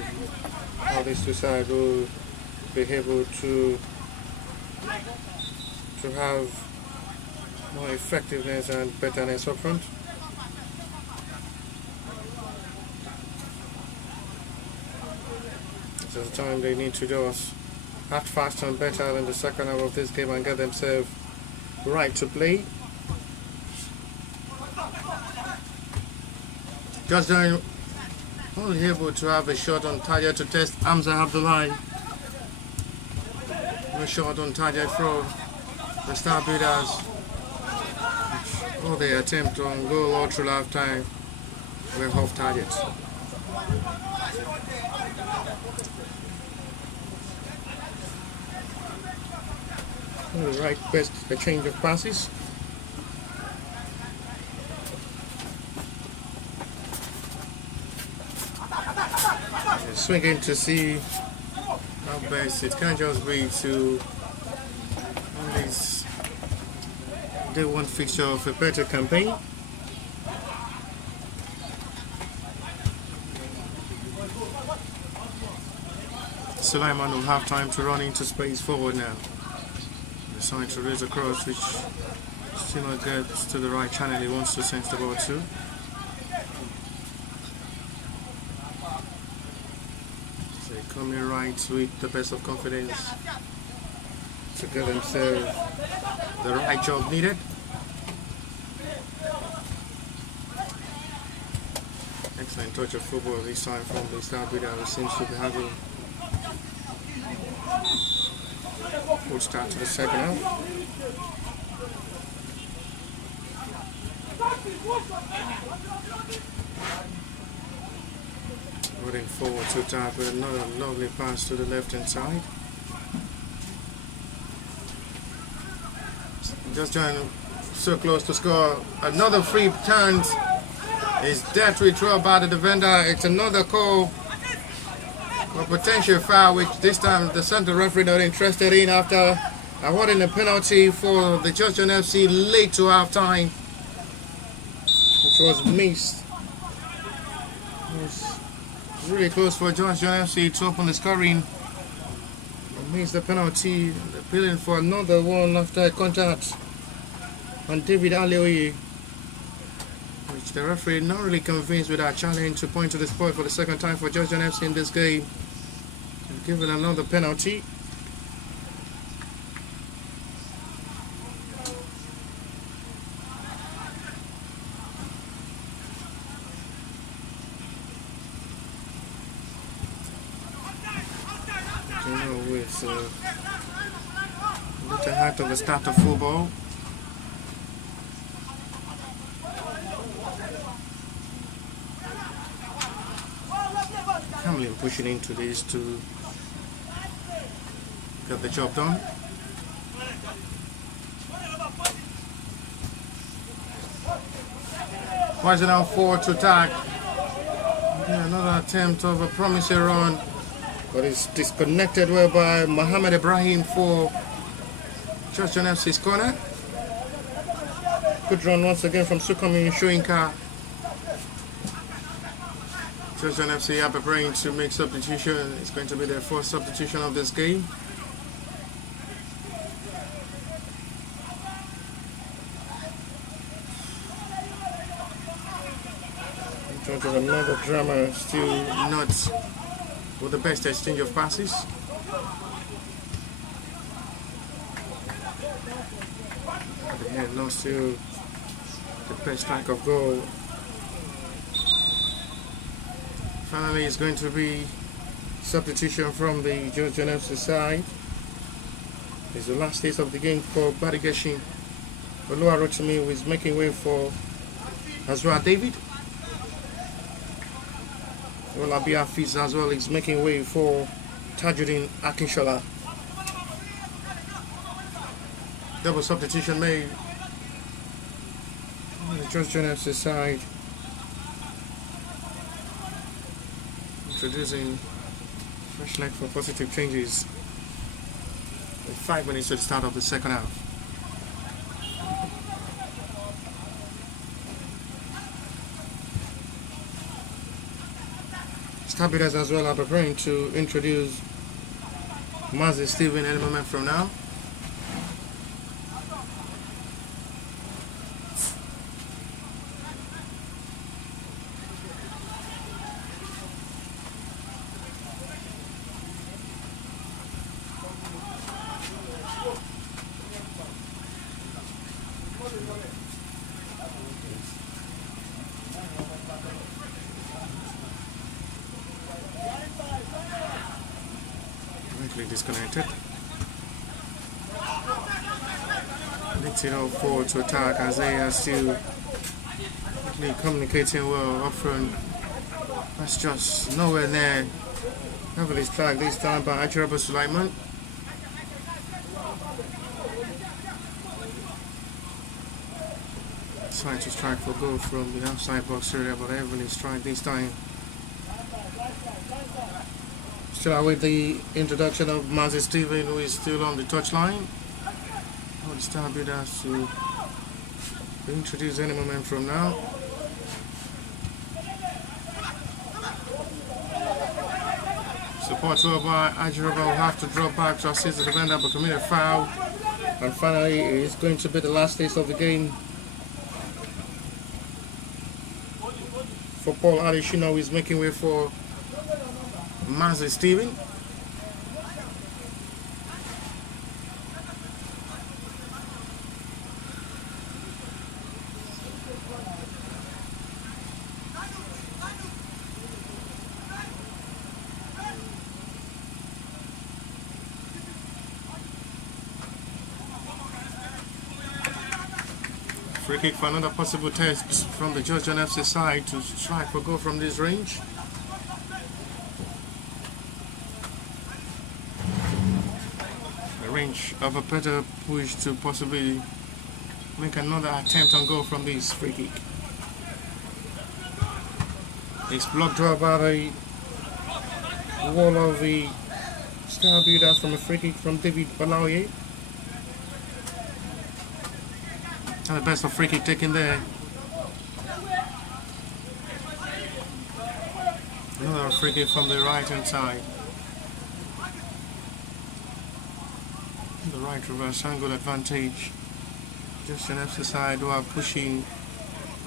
how these two sides will be able to have more effectiveness and betterness up front. This is the time they need to just act faster and better in the second half of this game and get themselves right to play. Justjohn only able to have a shot on target to test Hamza Abdullahi. No shot on target for the Star Builders. All their attempt on goal all through halftime were off target. The right best a change of passes. Swinging to see how best it can't just be to always day one fixture of a better campaign. Sulaiman will have time to run into space forward now. Deciding to raise across, which still not gets to the right channel he wants to send the ball to. Coming right with the best of confidence to get themselves the right job needed. Excellent touch of football this time from the Star Builder, who seems to be having a good start to the second half. Moving forward to attack with another lovely pass to the left hand side. Justjohn so close to score. Another free chance is dead to throw by the defender. It's another call for potential foul, which this time the center referee not interested in after awarding a penalty for the Justjohn FC late to half time, which was missed. Really close for Justjohn FC to open the scoring. Missed the penalty. Appealing for another one after a contact on David Alioye, which the referee not really convinced with that challenge to point to the spot for the second time for Justjohn FC in this game. Given another penalty. With a little height of the start of football. Hamlin pushing into this to get the job done. Why is it now forward to attack? Yeah, another attempt of a promising run, but it's disconnected well by Mohamed Ibrahim for Justjohn FC's corner. Good run once again from Sukomi Shoinka. Justjohn FC have a brain to make substitution. It's going to be their first substitution of this game. In terms of another drama, still not with the best exchange of passes. Yeah, no, still the best strike of goal. Finally, it's going to be substitution from the Justjohn FC side. It's the last days of the game for Badigeshin. Olua Rotimi, who is making way for Azra David. Olabi Hafiz as well is making way for Tajuddin Akinshola. Double substitution made on the Justjohn FC side. Introducing fresh leg for positive changes with 5 minutes to the start of the second half. Stabilizers as well are preparing to introduce Mazzy Steven any moment from now. Disconnected. Let's it all forward to attack as they are still communicating well up front. That's just nowhere near heavily struck this time by Ajuraba Sulaiman. Trying to strike for goal from the outside box area, but heavily strike this time. Still with the introduction of Mazzy Steven, who is still on the touchline. All the star builders to be introduced any moment from now. Support well by Ajuraba will have to drop back to assist the defender but commit a foul. And finally, it's going to be the last taste of the game for Paul Adesina, who is making way for Mazzy Steven. Free kick for another possible test from the Justjohn FC side to strike for goal from this range. Range of a better push to possibly make another attempt on goal from this free kick. It's blocked out by the wall of the star builder from a free kick from David Balaoye. And the best of free kick taken there. Another free kick from the right hand side. The right reverse angle advantage. Justjohn FC side who are pushing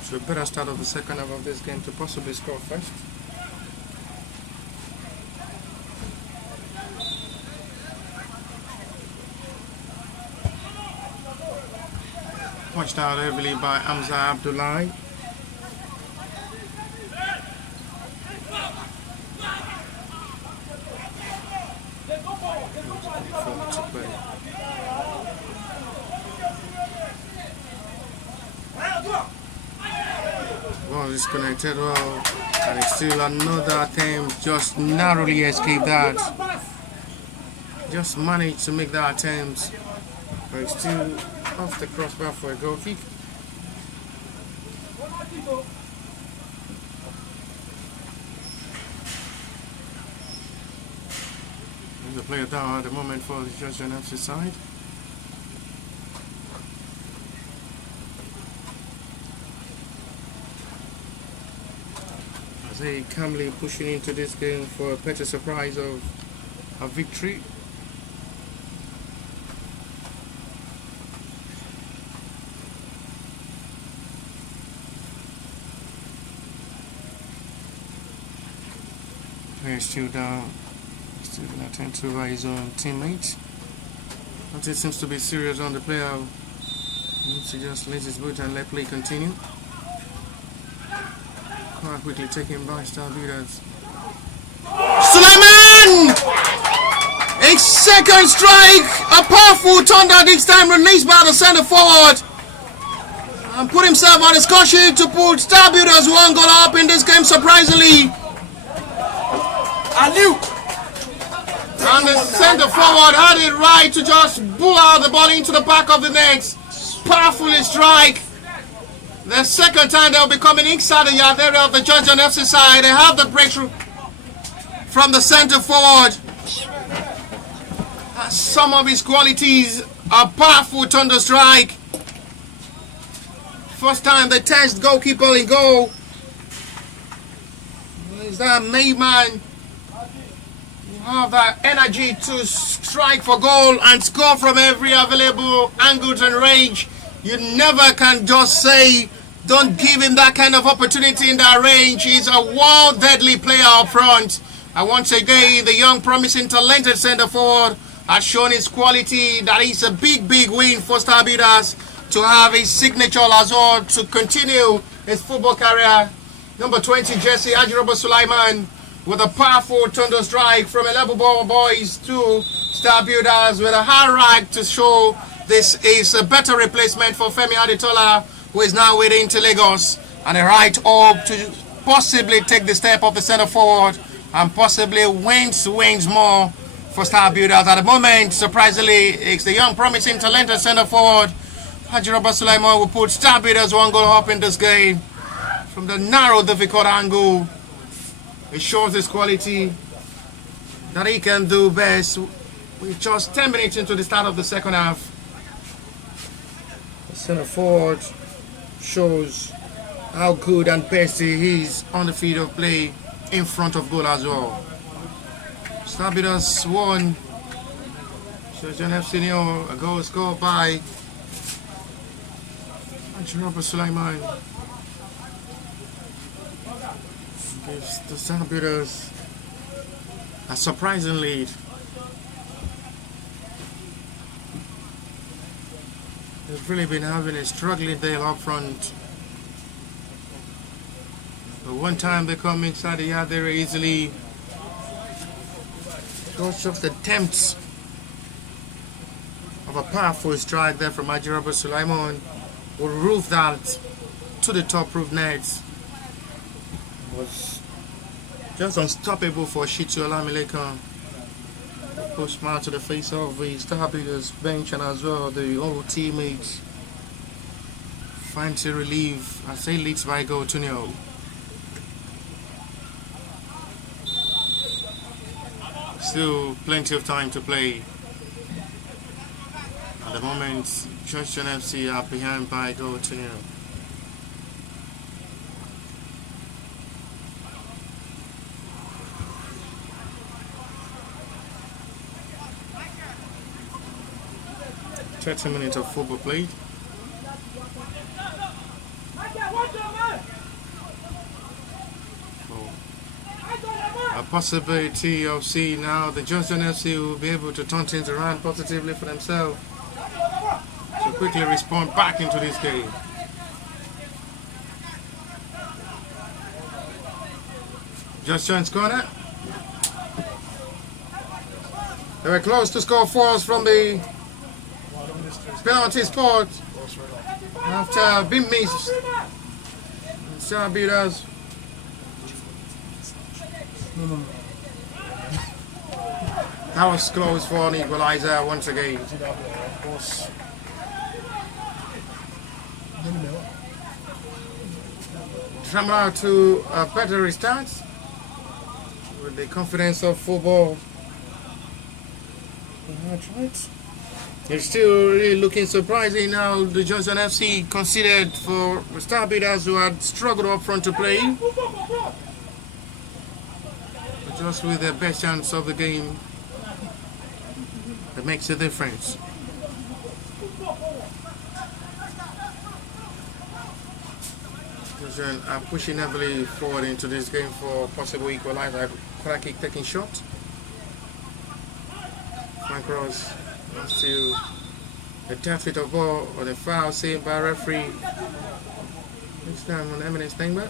to a better start of the second half of this game to possibly score first. Watched out heavily by Hamza Abdullahi. Ball disconnected well, and it's still another attempt, just narrowly escaped that. Just managed to make that attempt, but it's still off the crossbar for a goal kick. There's a player down at the moment for the Justjohn FC side. As they calmly pushing into this game for a better surprise of a victory. Player still down, still been attended to by his own teammates. But it seems to be serious on the player. He needs to just lace his boot and let play continue. Quite quickly taken by star leaders. Sulaiman! A second strike! A powerful thunder this time released by the centre forward. And put himself on his caution to put star builders one goal up in this game surprisingly. And the centre forward had it right to just pull out the ball into the back of the net. Powerfully strike. The second time they'll be coming inside the yard area of the Justjohn FC side. They have the breakthrough from the centre forward. Some of his qualities are powerful thunder strike. First time they test goalkeeper in goal. Is that Mayman? You have that energy to strike for goal and score from every available angle and range. You never can just say, don't give him that kind of opportunity in that range. He's a wild, deadly player up front. And once again, the young, promising, talented centre forward has shown his quality. That is a big, big win for Star Builders to have his signature as well to continue his football career. Number 20 jersey, Ajiraba Sulaiman, with a powerful thunder strike from a level ball boys to Star Builders with a high rag to show this is a better replacement for Femi Adetola, who is now waiting to Lagos, and a right up to possibly take the step of the centre forward and possibly wins more for Star Builders. At the moment, surprisingly, it's the young, promising, talented centre forward Ajiraba Sulaiman will put Star Builders 1 goal up in this game from the narrow, difficult angle. It shows his quality that he can do best. With just 10 minutes into the start of the second half, the centre forward shows how good and best he is on the field of play in front of goal as well. Star Builders 1, Justjohn FC, a goal scored by Ajiraba Sulaiman. Gives the Star Builders a surprising lead. They've really been having a struggling day up front. But one time they come inside the yard very easily. Just attempts of a powerful strike there from Ajiraba Sulaiman will roof that to the top roof net. Was just unstoppable for Shitu Olamileka. Push smile to the face of the Star Builders bench and as well the old teammates. Fancy relief as they leads by goal 2-0. Still plenty of time to play. At the moment, Justjohn FC are behind by goal 2-0. Thirty minutes of football played. A possibility of seeing now the Justjohn FC will be able to turn things around positively for themselves to quickly respond back into this game. Justjohn's corner. They were close to score fours from the penalty spot after being missed. Star Builders. That was close for an equalizer once again. Drama to a better restart with the confidence of football. It's still really looking surprising now. The Justjohn FC considered for Star Builders who had struggled up front to play. But just with the best chance of the game, that makes a difference. Justjohn are pushing heavily forward into this game for possible equalizer. Corner kick taking shot. Frank Ross wants to the tap it of ball or the foul saved by referee. This time on Eminence Tengba.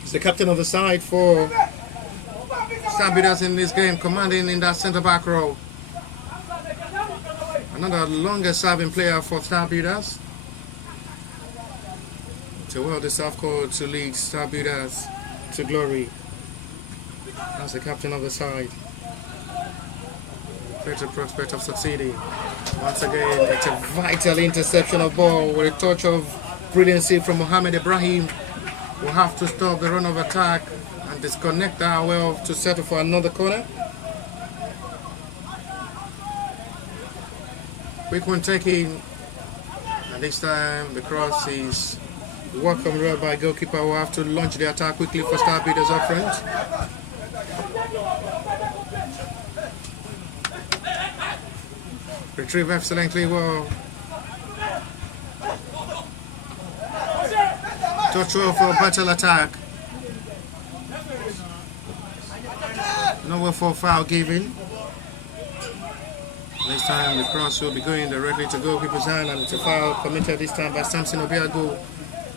He's the captain of the side for Star Builders in this game, commanding in that centre back role. Another longer serving player for Star Builders. It's a well-deserved call to lead Star Builders to glory as the captain of the side. Better prospect of succeeding. Once again, it's a vital interception of ball with a touch of brilliancy from Mohamed Ibrahim. We'll have to stop the run of attack and disconnect our well to settle for another corner. Quick one taking And this time the cross is welcomed well by goalkeeper, who have to launch the attack quickly for Star Beaters up front. Retrieve excellently well. Touch well for a battle attack. Nowhere for foul given. This time the cross will be going directly to goalkeeper's hand, and it's a foul committed this time by Samson Obiago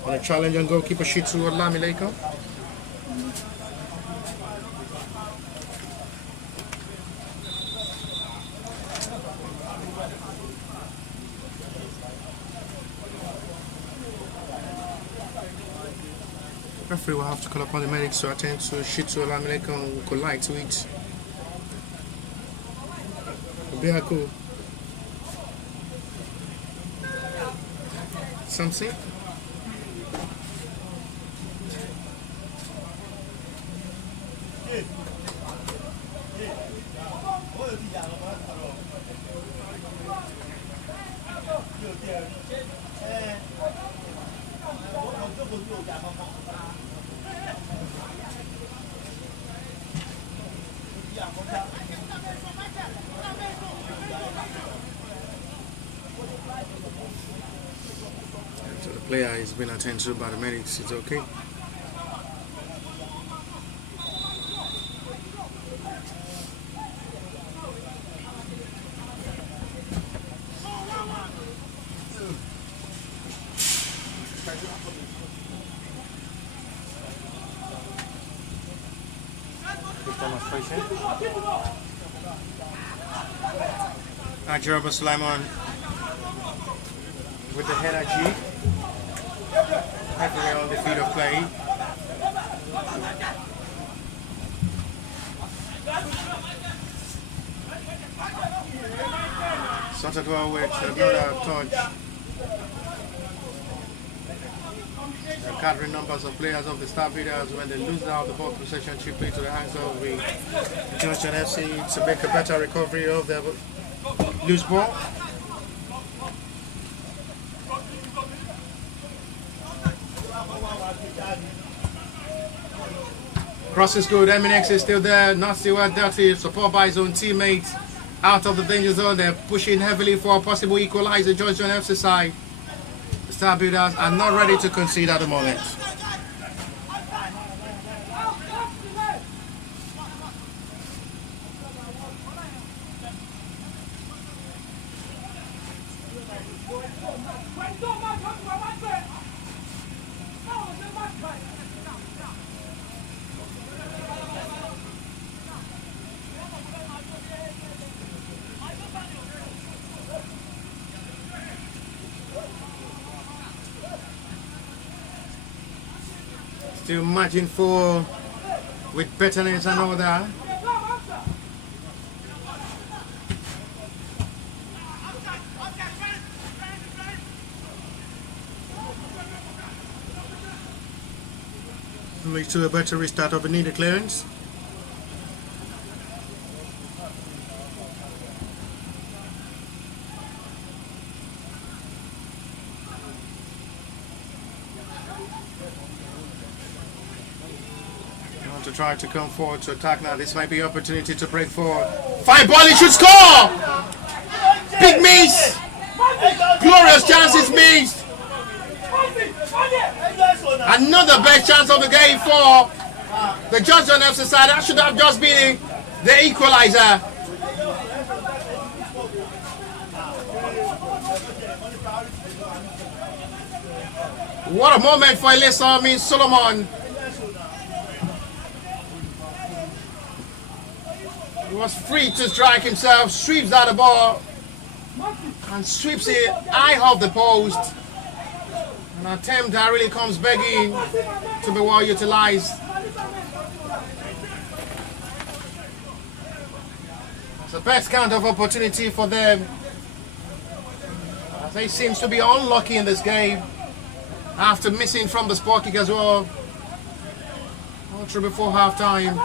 on a challenge on goalkeeper Shitsu Olamileko. Referee will have to call upon the medics to attend to Shitsu Olamileko and collide to it. Obiago. Samson. So the player is being attended to by the medics. It's okay. Demonstration. Ajurba Sulaiman with the energy, heavily on the field of play. Started well with another touch. The gathering numbers of players of the Star Beaters, when they lose out the ball possession cheaply to the hands of the Justjohn FC to make a better recovery of their loose ball. Cross is good. Eminex is still there, not still well dirty. Support by his own teammates out of the danger zone. They're pushing heavily for a possible equalizer. Justjohn FC side. The Star Beaters are not ready to concede at the moment. Still margin for with bitterness and all that. Leads to a better restart of a needed clearance. To try to come forward to attack now. This might be an opportunity to break forward. Fine ball, he should score! Big miss! Glorious chances missed! Another best chance of the game for the Justjohn FC side. That should have just been the equalizer. What a moment for Elisa Solomon. He was free to strike himself, sweeps out the ball and sweeps it high off the post. An attempt that really comes begging to be well utilized. It's the best kind of opportunity for them, as they seem to be unlucky in this game after missing from the spot kick as well. All through before half time.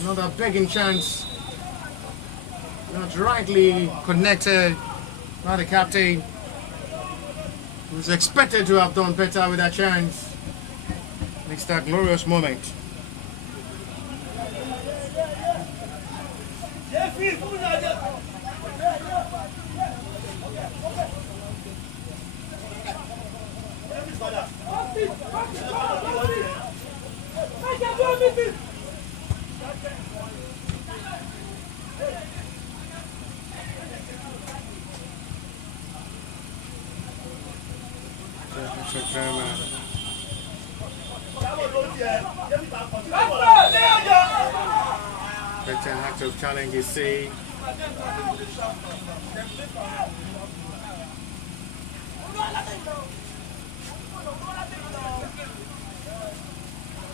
Another begging chance. Not rightly connected by the captain. Who's expected to have done better with that chance. Makes that glorious moment. Better active challenge you see.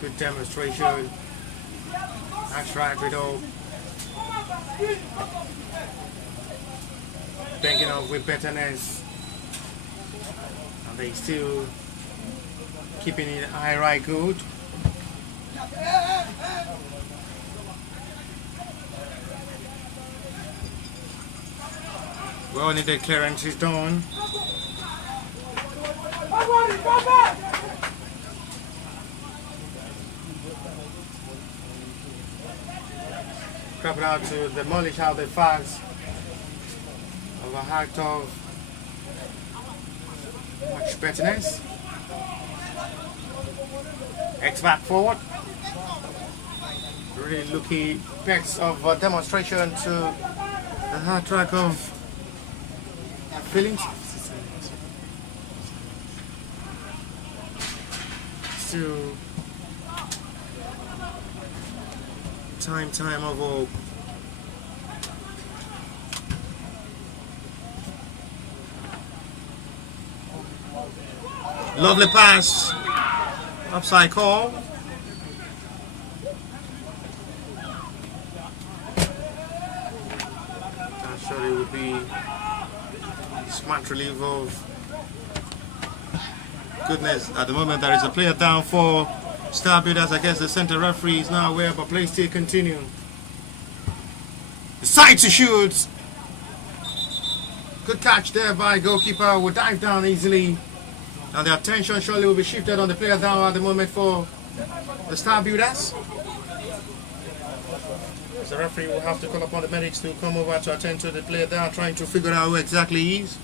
Good demonstration. That's right, Riddle. Banking off with betterness. And they still keeping it high right good. Well needed clearance is done. Crop it out to demolish out the facts of a act of much betterness. X back forward. Really lucky bits of demonstration to the hard track of feelings. Still time of all. Lovely pass. Upside call. That surely would be smart relief of goodness. At the moment there is a player down for Star Builders. I guess the center referee is now aware, but play still continue. Decide to shoot. Good catch there by goalkeeper. Will dive down easily. And the attention surely will be shifted on the player down at the moment for the Star Builders. The referee will have to call upon the medics to come over to attend to the player down, trying to figure out who exactly he is.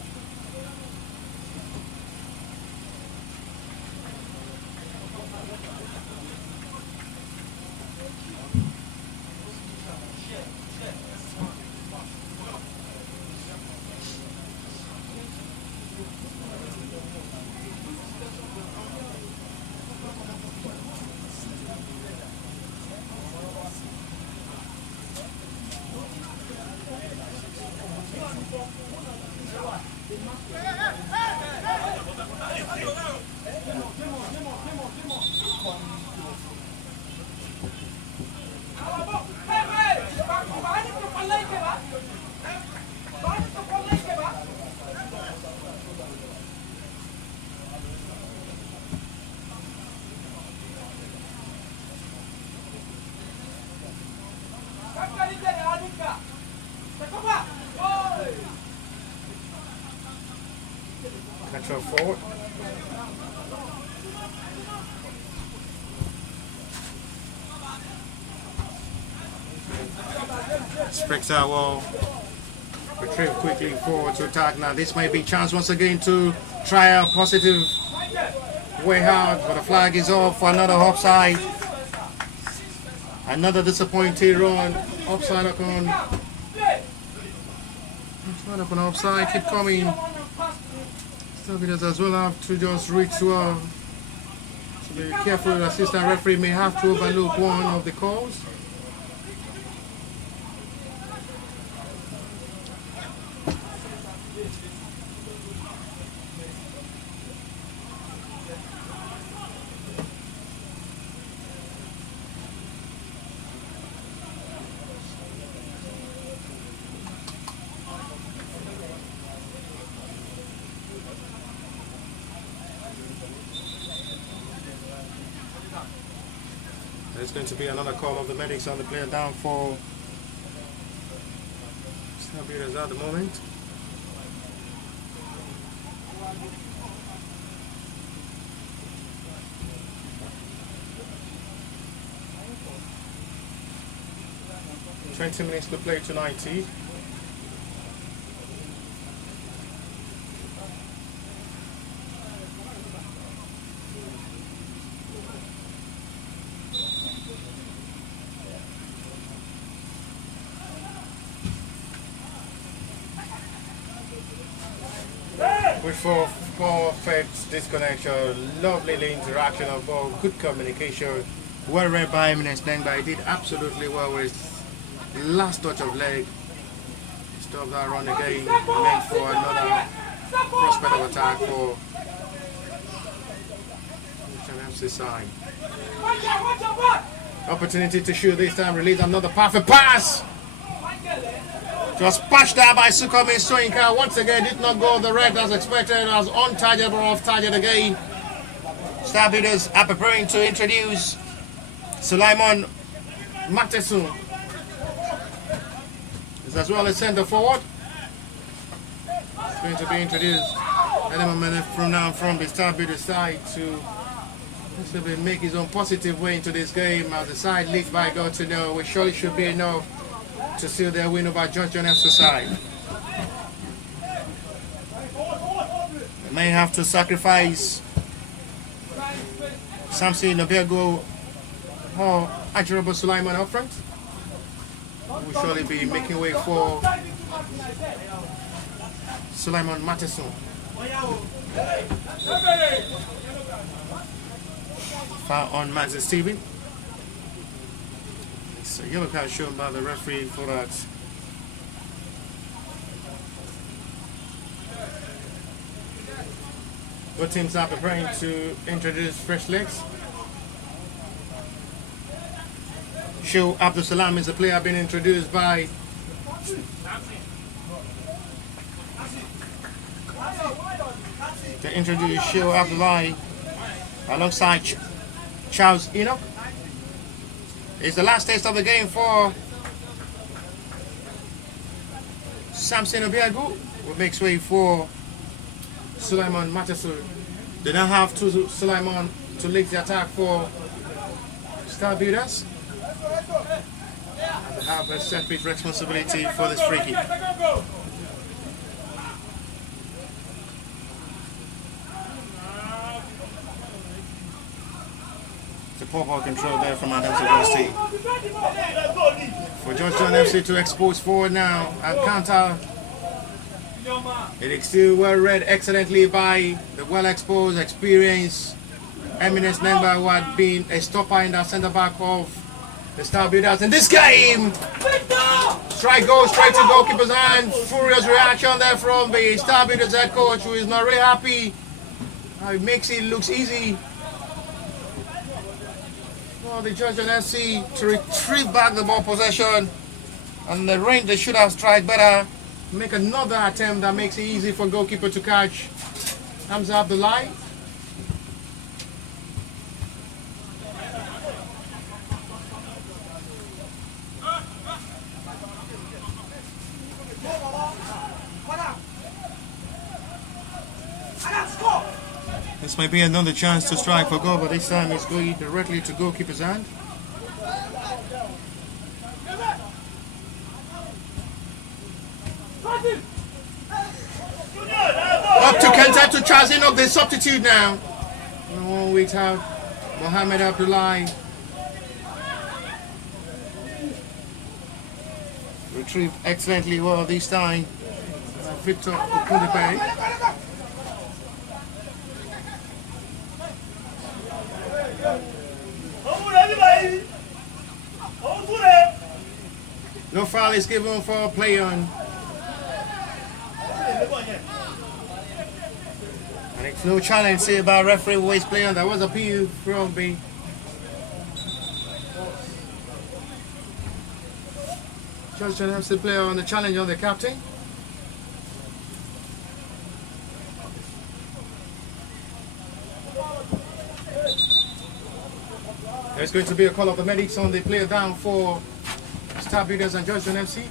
Control forward. Spricks out well. Retrieve quickly forward to attack. Now this might be chance once again to try a positive way out, but the flag is off for another offside. Another disappointing run. Offside upon. Offside upon offside. Keep coming. Stabilizers as well have to just reach to be careful. The assistant referee may have to overlook one of the calls. There's going to be another call of the medics on the player down for Star Builders at the moment. 20 minutes to play to 90. With for perfect disconnection, lovely interaction of ball, good communication, well read by Eminence Nengba. He did absolutely well with last touch of leg. Stop that run again, meant for another prospect of attack for FC side. Opportunity to shoot this time, release another perfect pass. Just patched there by Sukomi Soyinka. Once again, did not go the red as expected, as on target or off target again. Star Builders are preparing to introduce Sulaiman Matesun. Is as well as centre forward. It's going to be introduced any moment from now from the Star Builders side to make his own positive way into this game as the side leads by God to know, which surely should be enough to seal their win over Justjohn FC side. They may have to sacrifice Samson Nobego or Ajurabo Sulaiman up front. Will surely be making way for Sulaiman Matesun. Foul on Mazda Steven. It's a yellow card shown by the referee for that. Both teams are preparing to introduce fresh legs. Show Abdul Salam is a player being introduced by to introduce Show Abdullahi alongside Charles Enoch. It's the last test of the game for Samson Obiagu, who makes way for Sulaiman Matesun. They now have to Sulaiman to lead the attack for Star Builders. And they have a set piece responsibility for this free kick. The poor ball control there from Adams University. For Justjohn FC to expose forward now and counter. It is still well read excellently by the well exposed, experienced Eminence Nengba, who had been a stopper in the centre back of the Star Builders in this game. Strike goes straight to goalkeeper's hand. Furious reaction there from the Star Builders head coach, who is not really happy. It makes it look easy for the Justjohn FC to retrieve back the ball possession, and the range they should have strike better. Make another attempt that makes it easy for goalkeeper to catch Hamza Abdullahi. This might be another chance to strike for goal, but this time it's going directly to goalkeeper's hand. Up to Kenta to Charles Enoch, the substitute now. 1 week out, Mohamed Abdullahi. Retrieved excellently well this time. Victor Okundipe. No foul is given for a play on. And it's no challenge here by referee Waste play on. There was a PU from the Justjohn FC player on the challenge on the captain. There's going to be a call of the medics on the player down for Star Builders and Justjohn FC.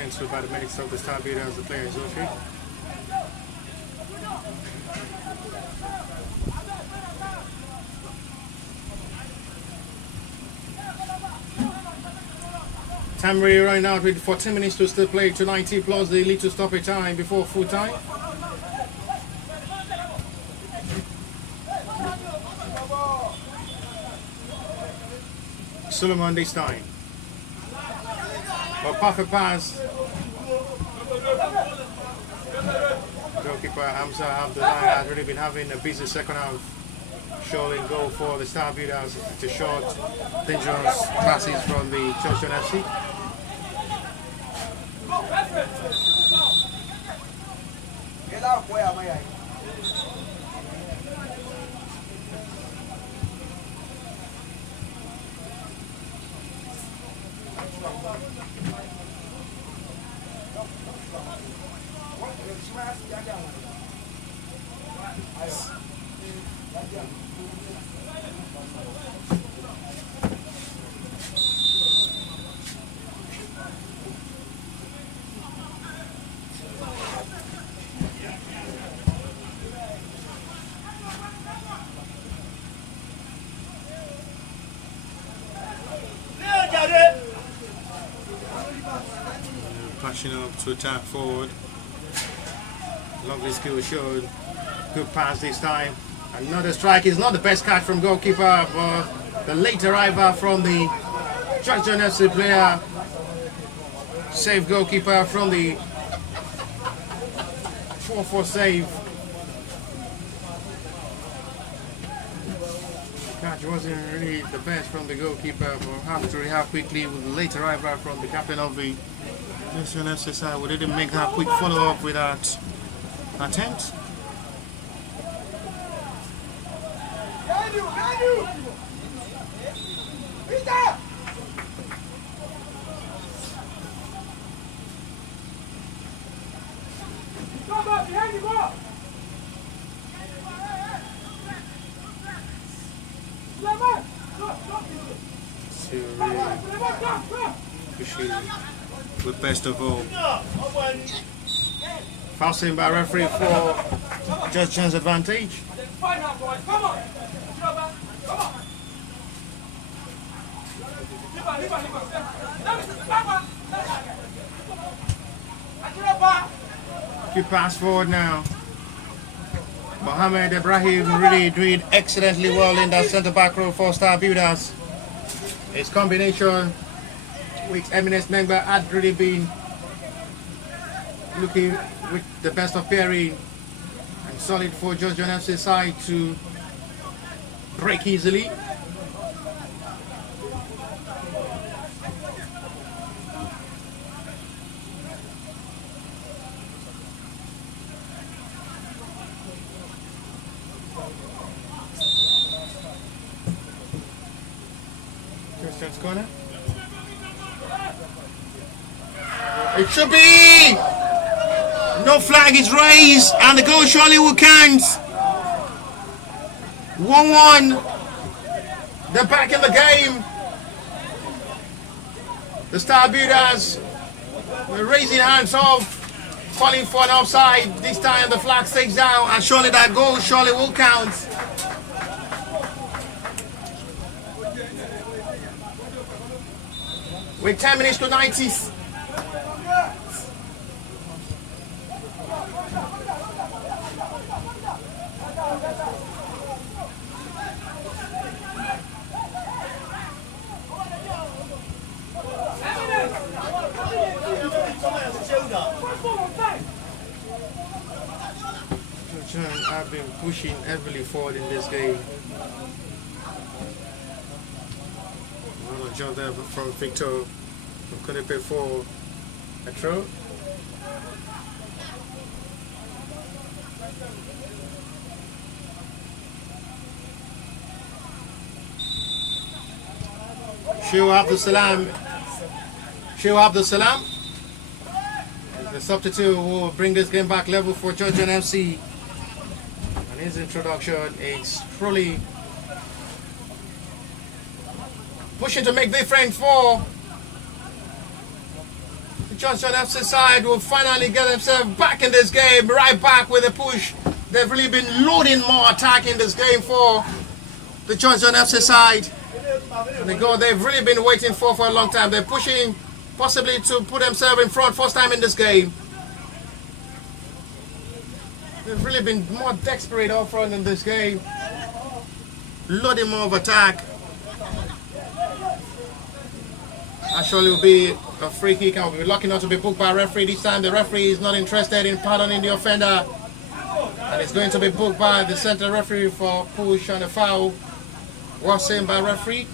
attend to by the medics of the Star Builder as the players okay. Time really running out with 14 minutes to still play to 90 plus the little stoppage time before full time. Solomon this time. But perfect pass. Goalkeeper Hamza Abdullah has really been having a busy second half. Showing goal for the Star Builders to short, dangerous passes from the Justjohn FC. Pushing up to attack forward. Lovely skill showed. Good pass this time. Another strike is not the best catch from goalkeeper, but the late arrival from the Justjohn FC player. Save goalkeeper from the 4-4 save. Catch wasn't really the best from the goalkeeper, but have to react quickly with the late arrival from the captain of the Justjohn FC side. We didn't make that quick follow up with that attempt. With best of all. Foul by referee for Justjohn's advantage. Good pass forward now. Mohamed Ibrahim really doing excellently well in that centre back row for Star Builders. His combination with Eminence Mengba had really been looking with the best of pairing and solid for Justjohn FC side to break easily. Justjohn's corner. It should be! No flag is raised and the goal surely will count. 1-1. They're back in the game. The Star Builders were raising hands off, calling for an offside. This time the flag stays down and surely that goal surely will count. With 10 minutes to 90. I've been pushing heavily forward in this game. Another jump there from Victor. Couldn't pay for a throw. Shehu Abdul Salam. The substitute will bring this game back level for Justjohn FC. And his introduction is truly pushing to make difference for Justjohn FC side will finally get themselves back in this game, right back with a push. They've really been loading more attack in this game for the Justjohn FC side. And they've really been waiting for a long time. They're pushing possibly to put themselves in front first time in this game. They've really been more desperate up front in this game. Loading more of attack. Actually, will be a free kick and will be lucky not to be booked by a referee this time. The referee is not interested in pardoning the offender. And it's going to be booked by the center referee for push and a foul. Was seen by referee.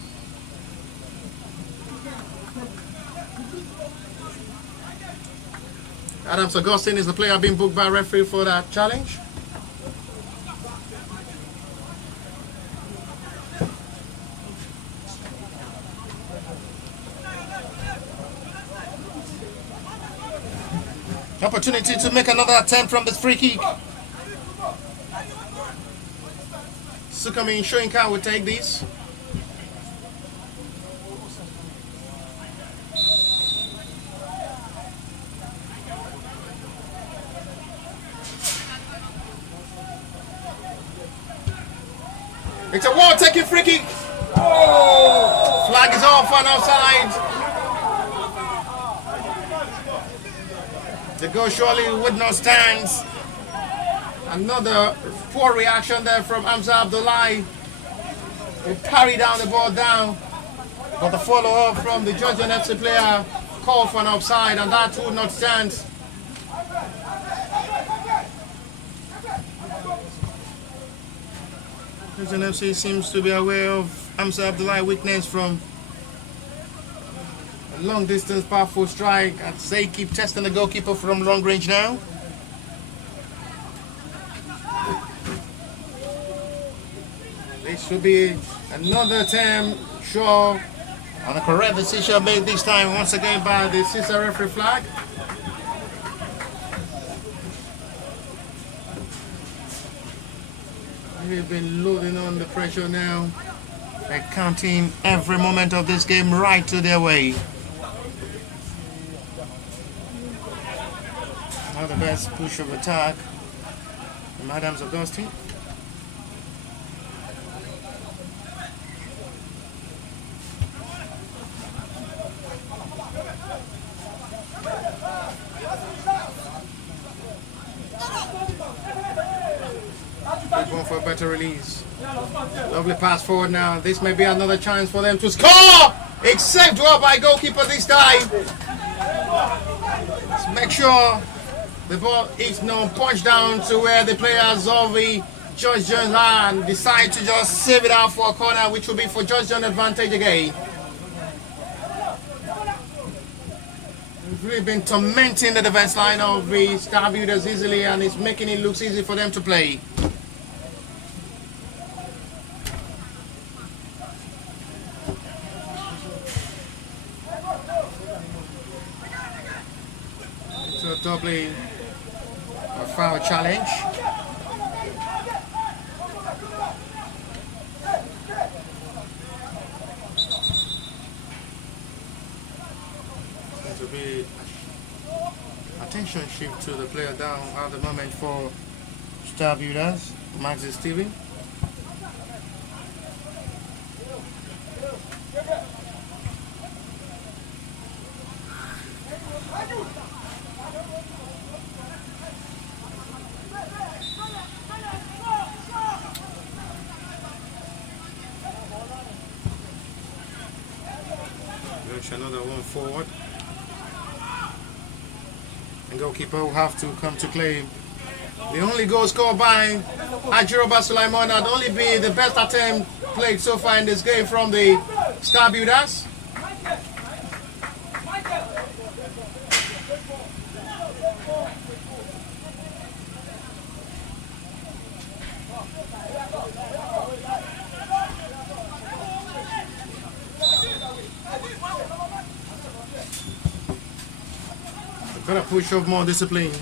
Adams Augustine is the player being booked by referee for that challenge. Opportunity to make another attempt from this free kick. Sukami Shoyinka will take this. It's a wall-taking free kick. Oh! Flag is off on outside. The goal surely would not stand. Another poor reaction there from Hamza Abdullahi. He parried down the ball down. But the follow-up from the Justjohn FC player called for an offside, and that would not stand. Justjohn FC seems to be aware of Hamza Abdullahi's weakness from a long distance powerful strike. I'd say keep testing the goalkeeper from long range now. This should be another attempt, sure, on a correct decision made this time once again by the sister referee flag. They've been loading on the pressure now. They're counting every moment of this game right to their way. Now the best push of attack from Adams Augustine. Going for a better release. Lovely pass forward now. This may be another chance for them to score. It's saved well by goalkeeper this time. Let's make sure the ball is not punched down to where the players of the Justjohn are and decide to just save it out for a corner, which will be for Justjohn advantage again. We've really been tormenting the defense line of the Star Builders easily, and it's making it look easy for them to play. So doubly a foul challenge. Going to be attention shift to the player down at the moment for Star Builders, Maxi Steven. Another one forward, and goalkeeper will have to come to claim. The only goal scored by Ajiroba Sulaiman had only been the best attempt played so far in this game from the Star Builders. Gotta push off more discipline.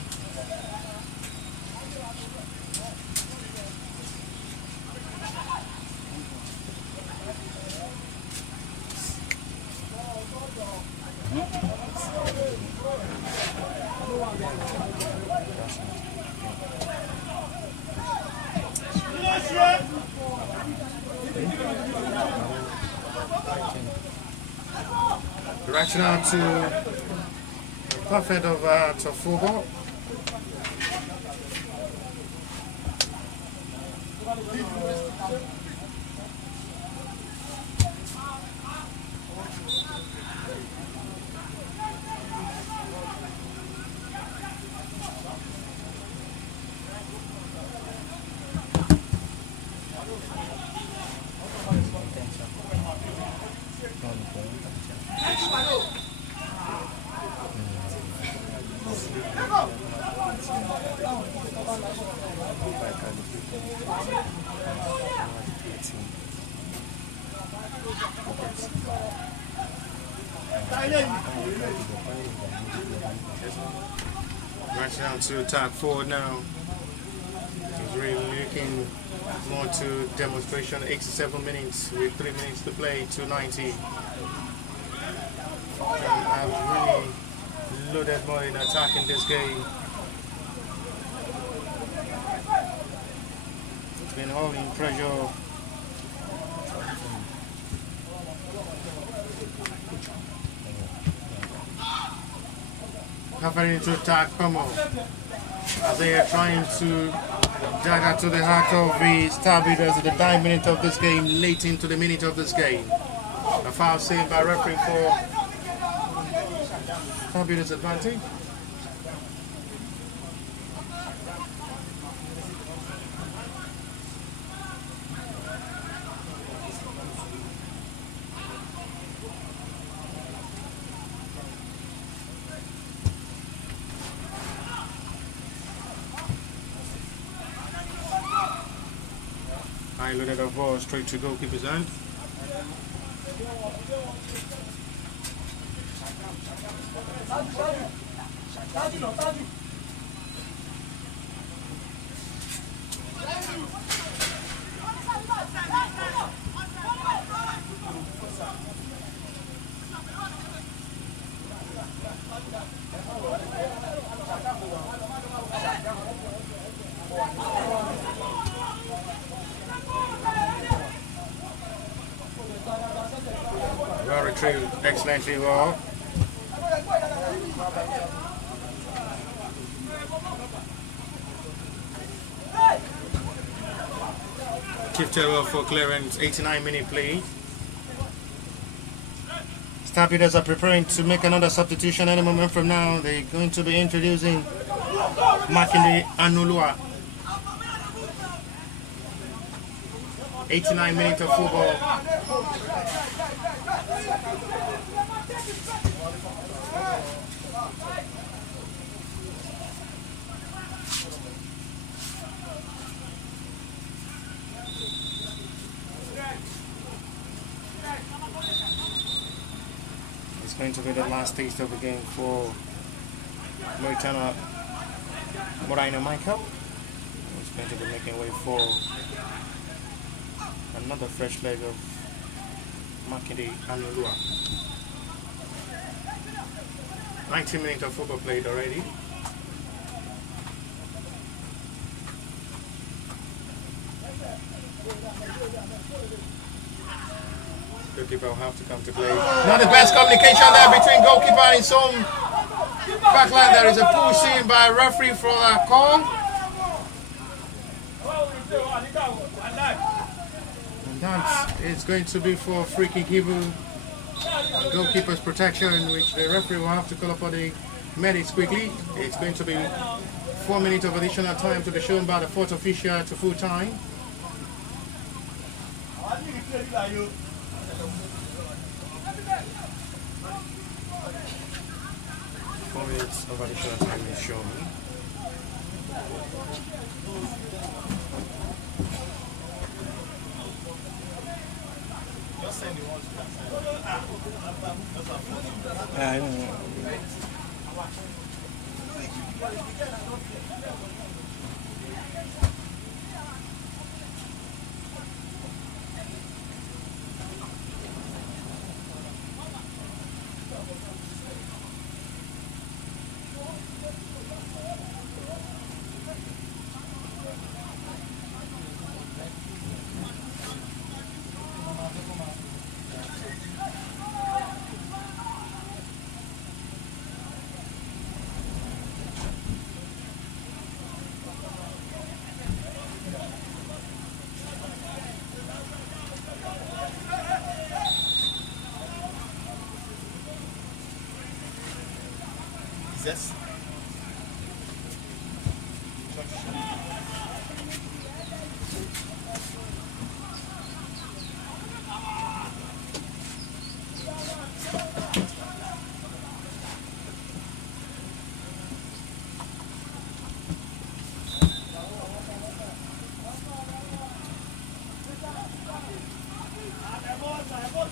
Rational to perfect of football. Rational to attack forward now. He's really looking more to demonstration. 87 minutes with 3 minutes to play, 290. I've really loaded more in attack in this game. It's been holding pressure. Covering to attack Como as they are trying to dagger to the heart of the Star Builders at the 9th minute of this game, late into the minute of this game. A foul saved by referee for Star Builders advantage. I loaded a ball straight to goalkeeper's hand. Well retrieved, excellently well. Keep well for clearance, 89-minute play. Star Builders are preparing to make another substitution any moment from now. They're going to be introducing Makinde Anulua. 89 minutes of football. It's going to be the last taste of the game for Moritana Moraina Michael. It's going to be making way for another fresh leg of Makinde Anulua. 90 minutes of football played already. Goalkeeper will have to come to play. Not the best communication there between goalkeeper and his own backline. There is a push in by referee for a call. And that is going to be for a free kick given and goalkeeper's protection, which the referee will have to call upon the medics quickly. It's going to be 4 minutes of additional time to be shown by the fourth official to full time. 4 minutes of additional time is shown. I don't know. zest.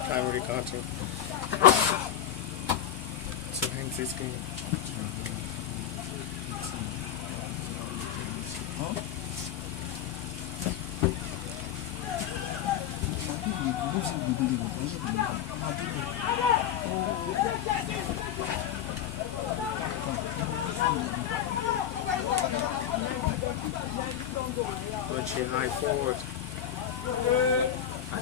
Primary Carter. So hence this game. Punchy high forward.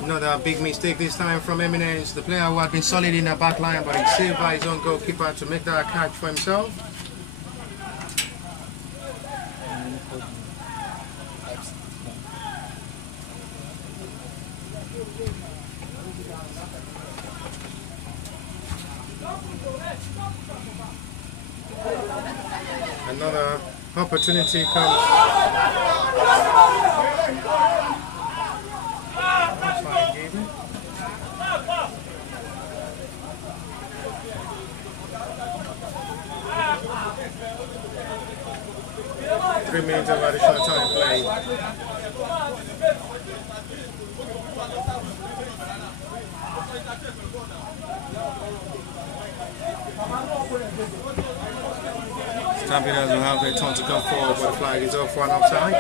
Another big mistake this time from Eminence, the player who had been solid in the back line, but he's saved by his own goalkeeper to make that catch for himself. Another opportunity comes. 3 minutes of additional time played. Stampeders will have their turn to come forward, but the flag is up for an offside.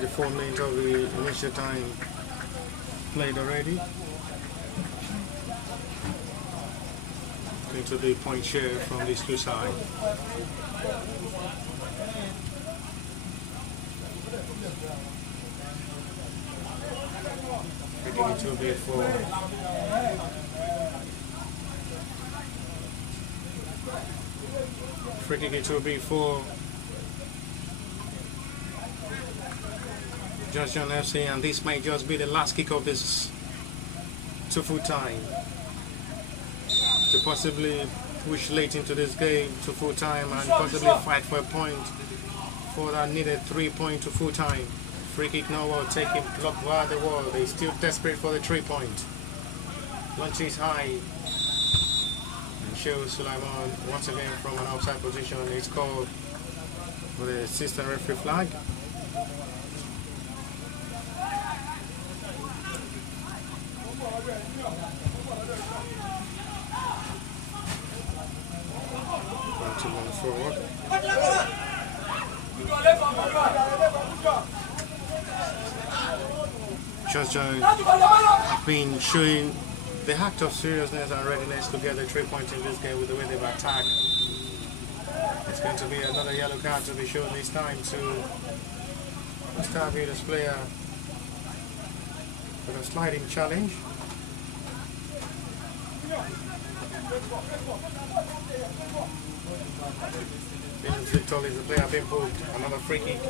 The 4 minutes of the initial time played already. Into the point share from these two sides. Picking it to be for free kick it to be for Justjohn FC, and this might just be the last kick of this to full time to possibly push late into this game to full time and possibly fight for a point for that needed 3 point to full time. Free kick now will take him blocked by the wall. They're still desperate for the 3 point. Launches high and shows Sulaiman once again from an outside position. It's called with the assistant referee flag. Forward. Justjohn have been showing the act of seriousness and readiness to get the 3 points in this game with the way they've attacked. It's going to be another yellow card to be shown this time to Stampeders player with a sliding challenge. Victor is the player being booked. Another free kick.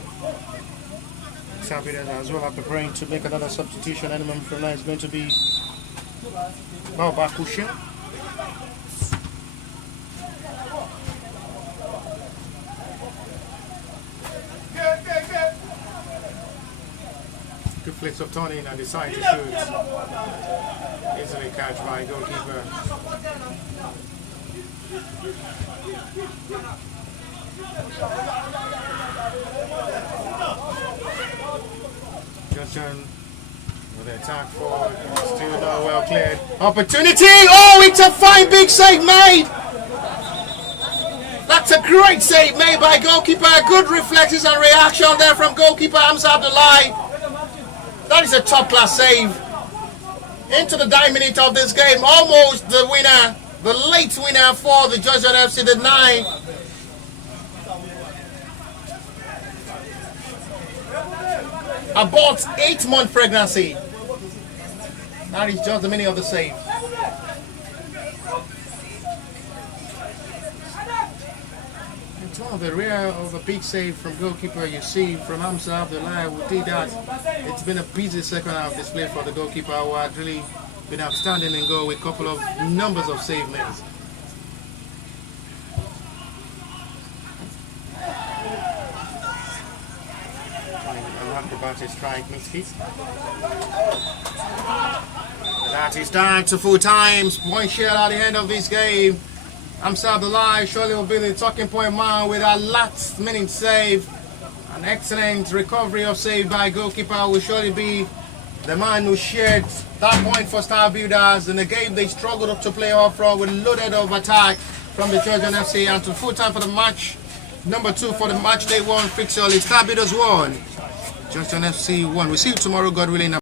Stampeders as well are preparing to make another substitution. Any moment from now is going to be Bakushin. Good flicks of turning and decide to shoot. Easily catch by goalkeeper. Justjohn with the attack forward, still not well cleared. Opportunity! Oh, it's a fine big save made! That's a great save made by goalkeeper. Good reflexes and reaction there from goalkeeper Hamza Abdullahi. That is a top class save. Into the dying minute of this game, almost the winner, the late winner for the Justjohn FC, the 9. Abort 8-month pregnancy. That is just the meaning of the save. It's one of the rare of a big save from goalkeeper you see from Hamza Abdullah who did that. It's been a busy second half display for the goalkeeper who had really been outstanding in goal with a couple of numbers of save made. Acrobatic strike missed hit. That is down to full times. Point share at the end of this game. Hamza Abdullah surely will be the talking point man with a last minute save. An excellent recovery of save by goalkeeper will surely be the man who shared that point for Star Builders in the game they struggled to play off from with loaded of attack from the Justjohn FC, and to full time for the match number 2 for the match day 1 fixture. Star Builders 1, Justjohn FC 1. We'll see you tomorrow, God willing.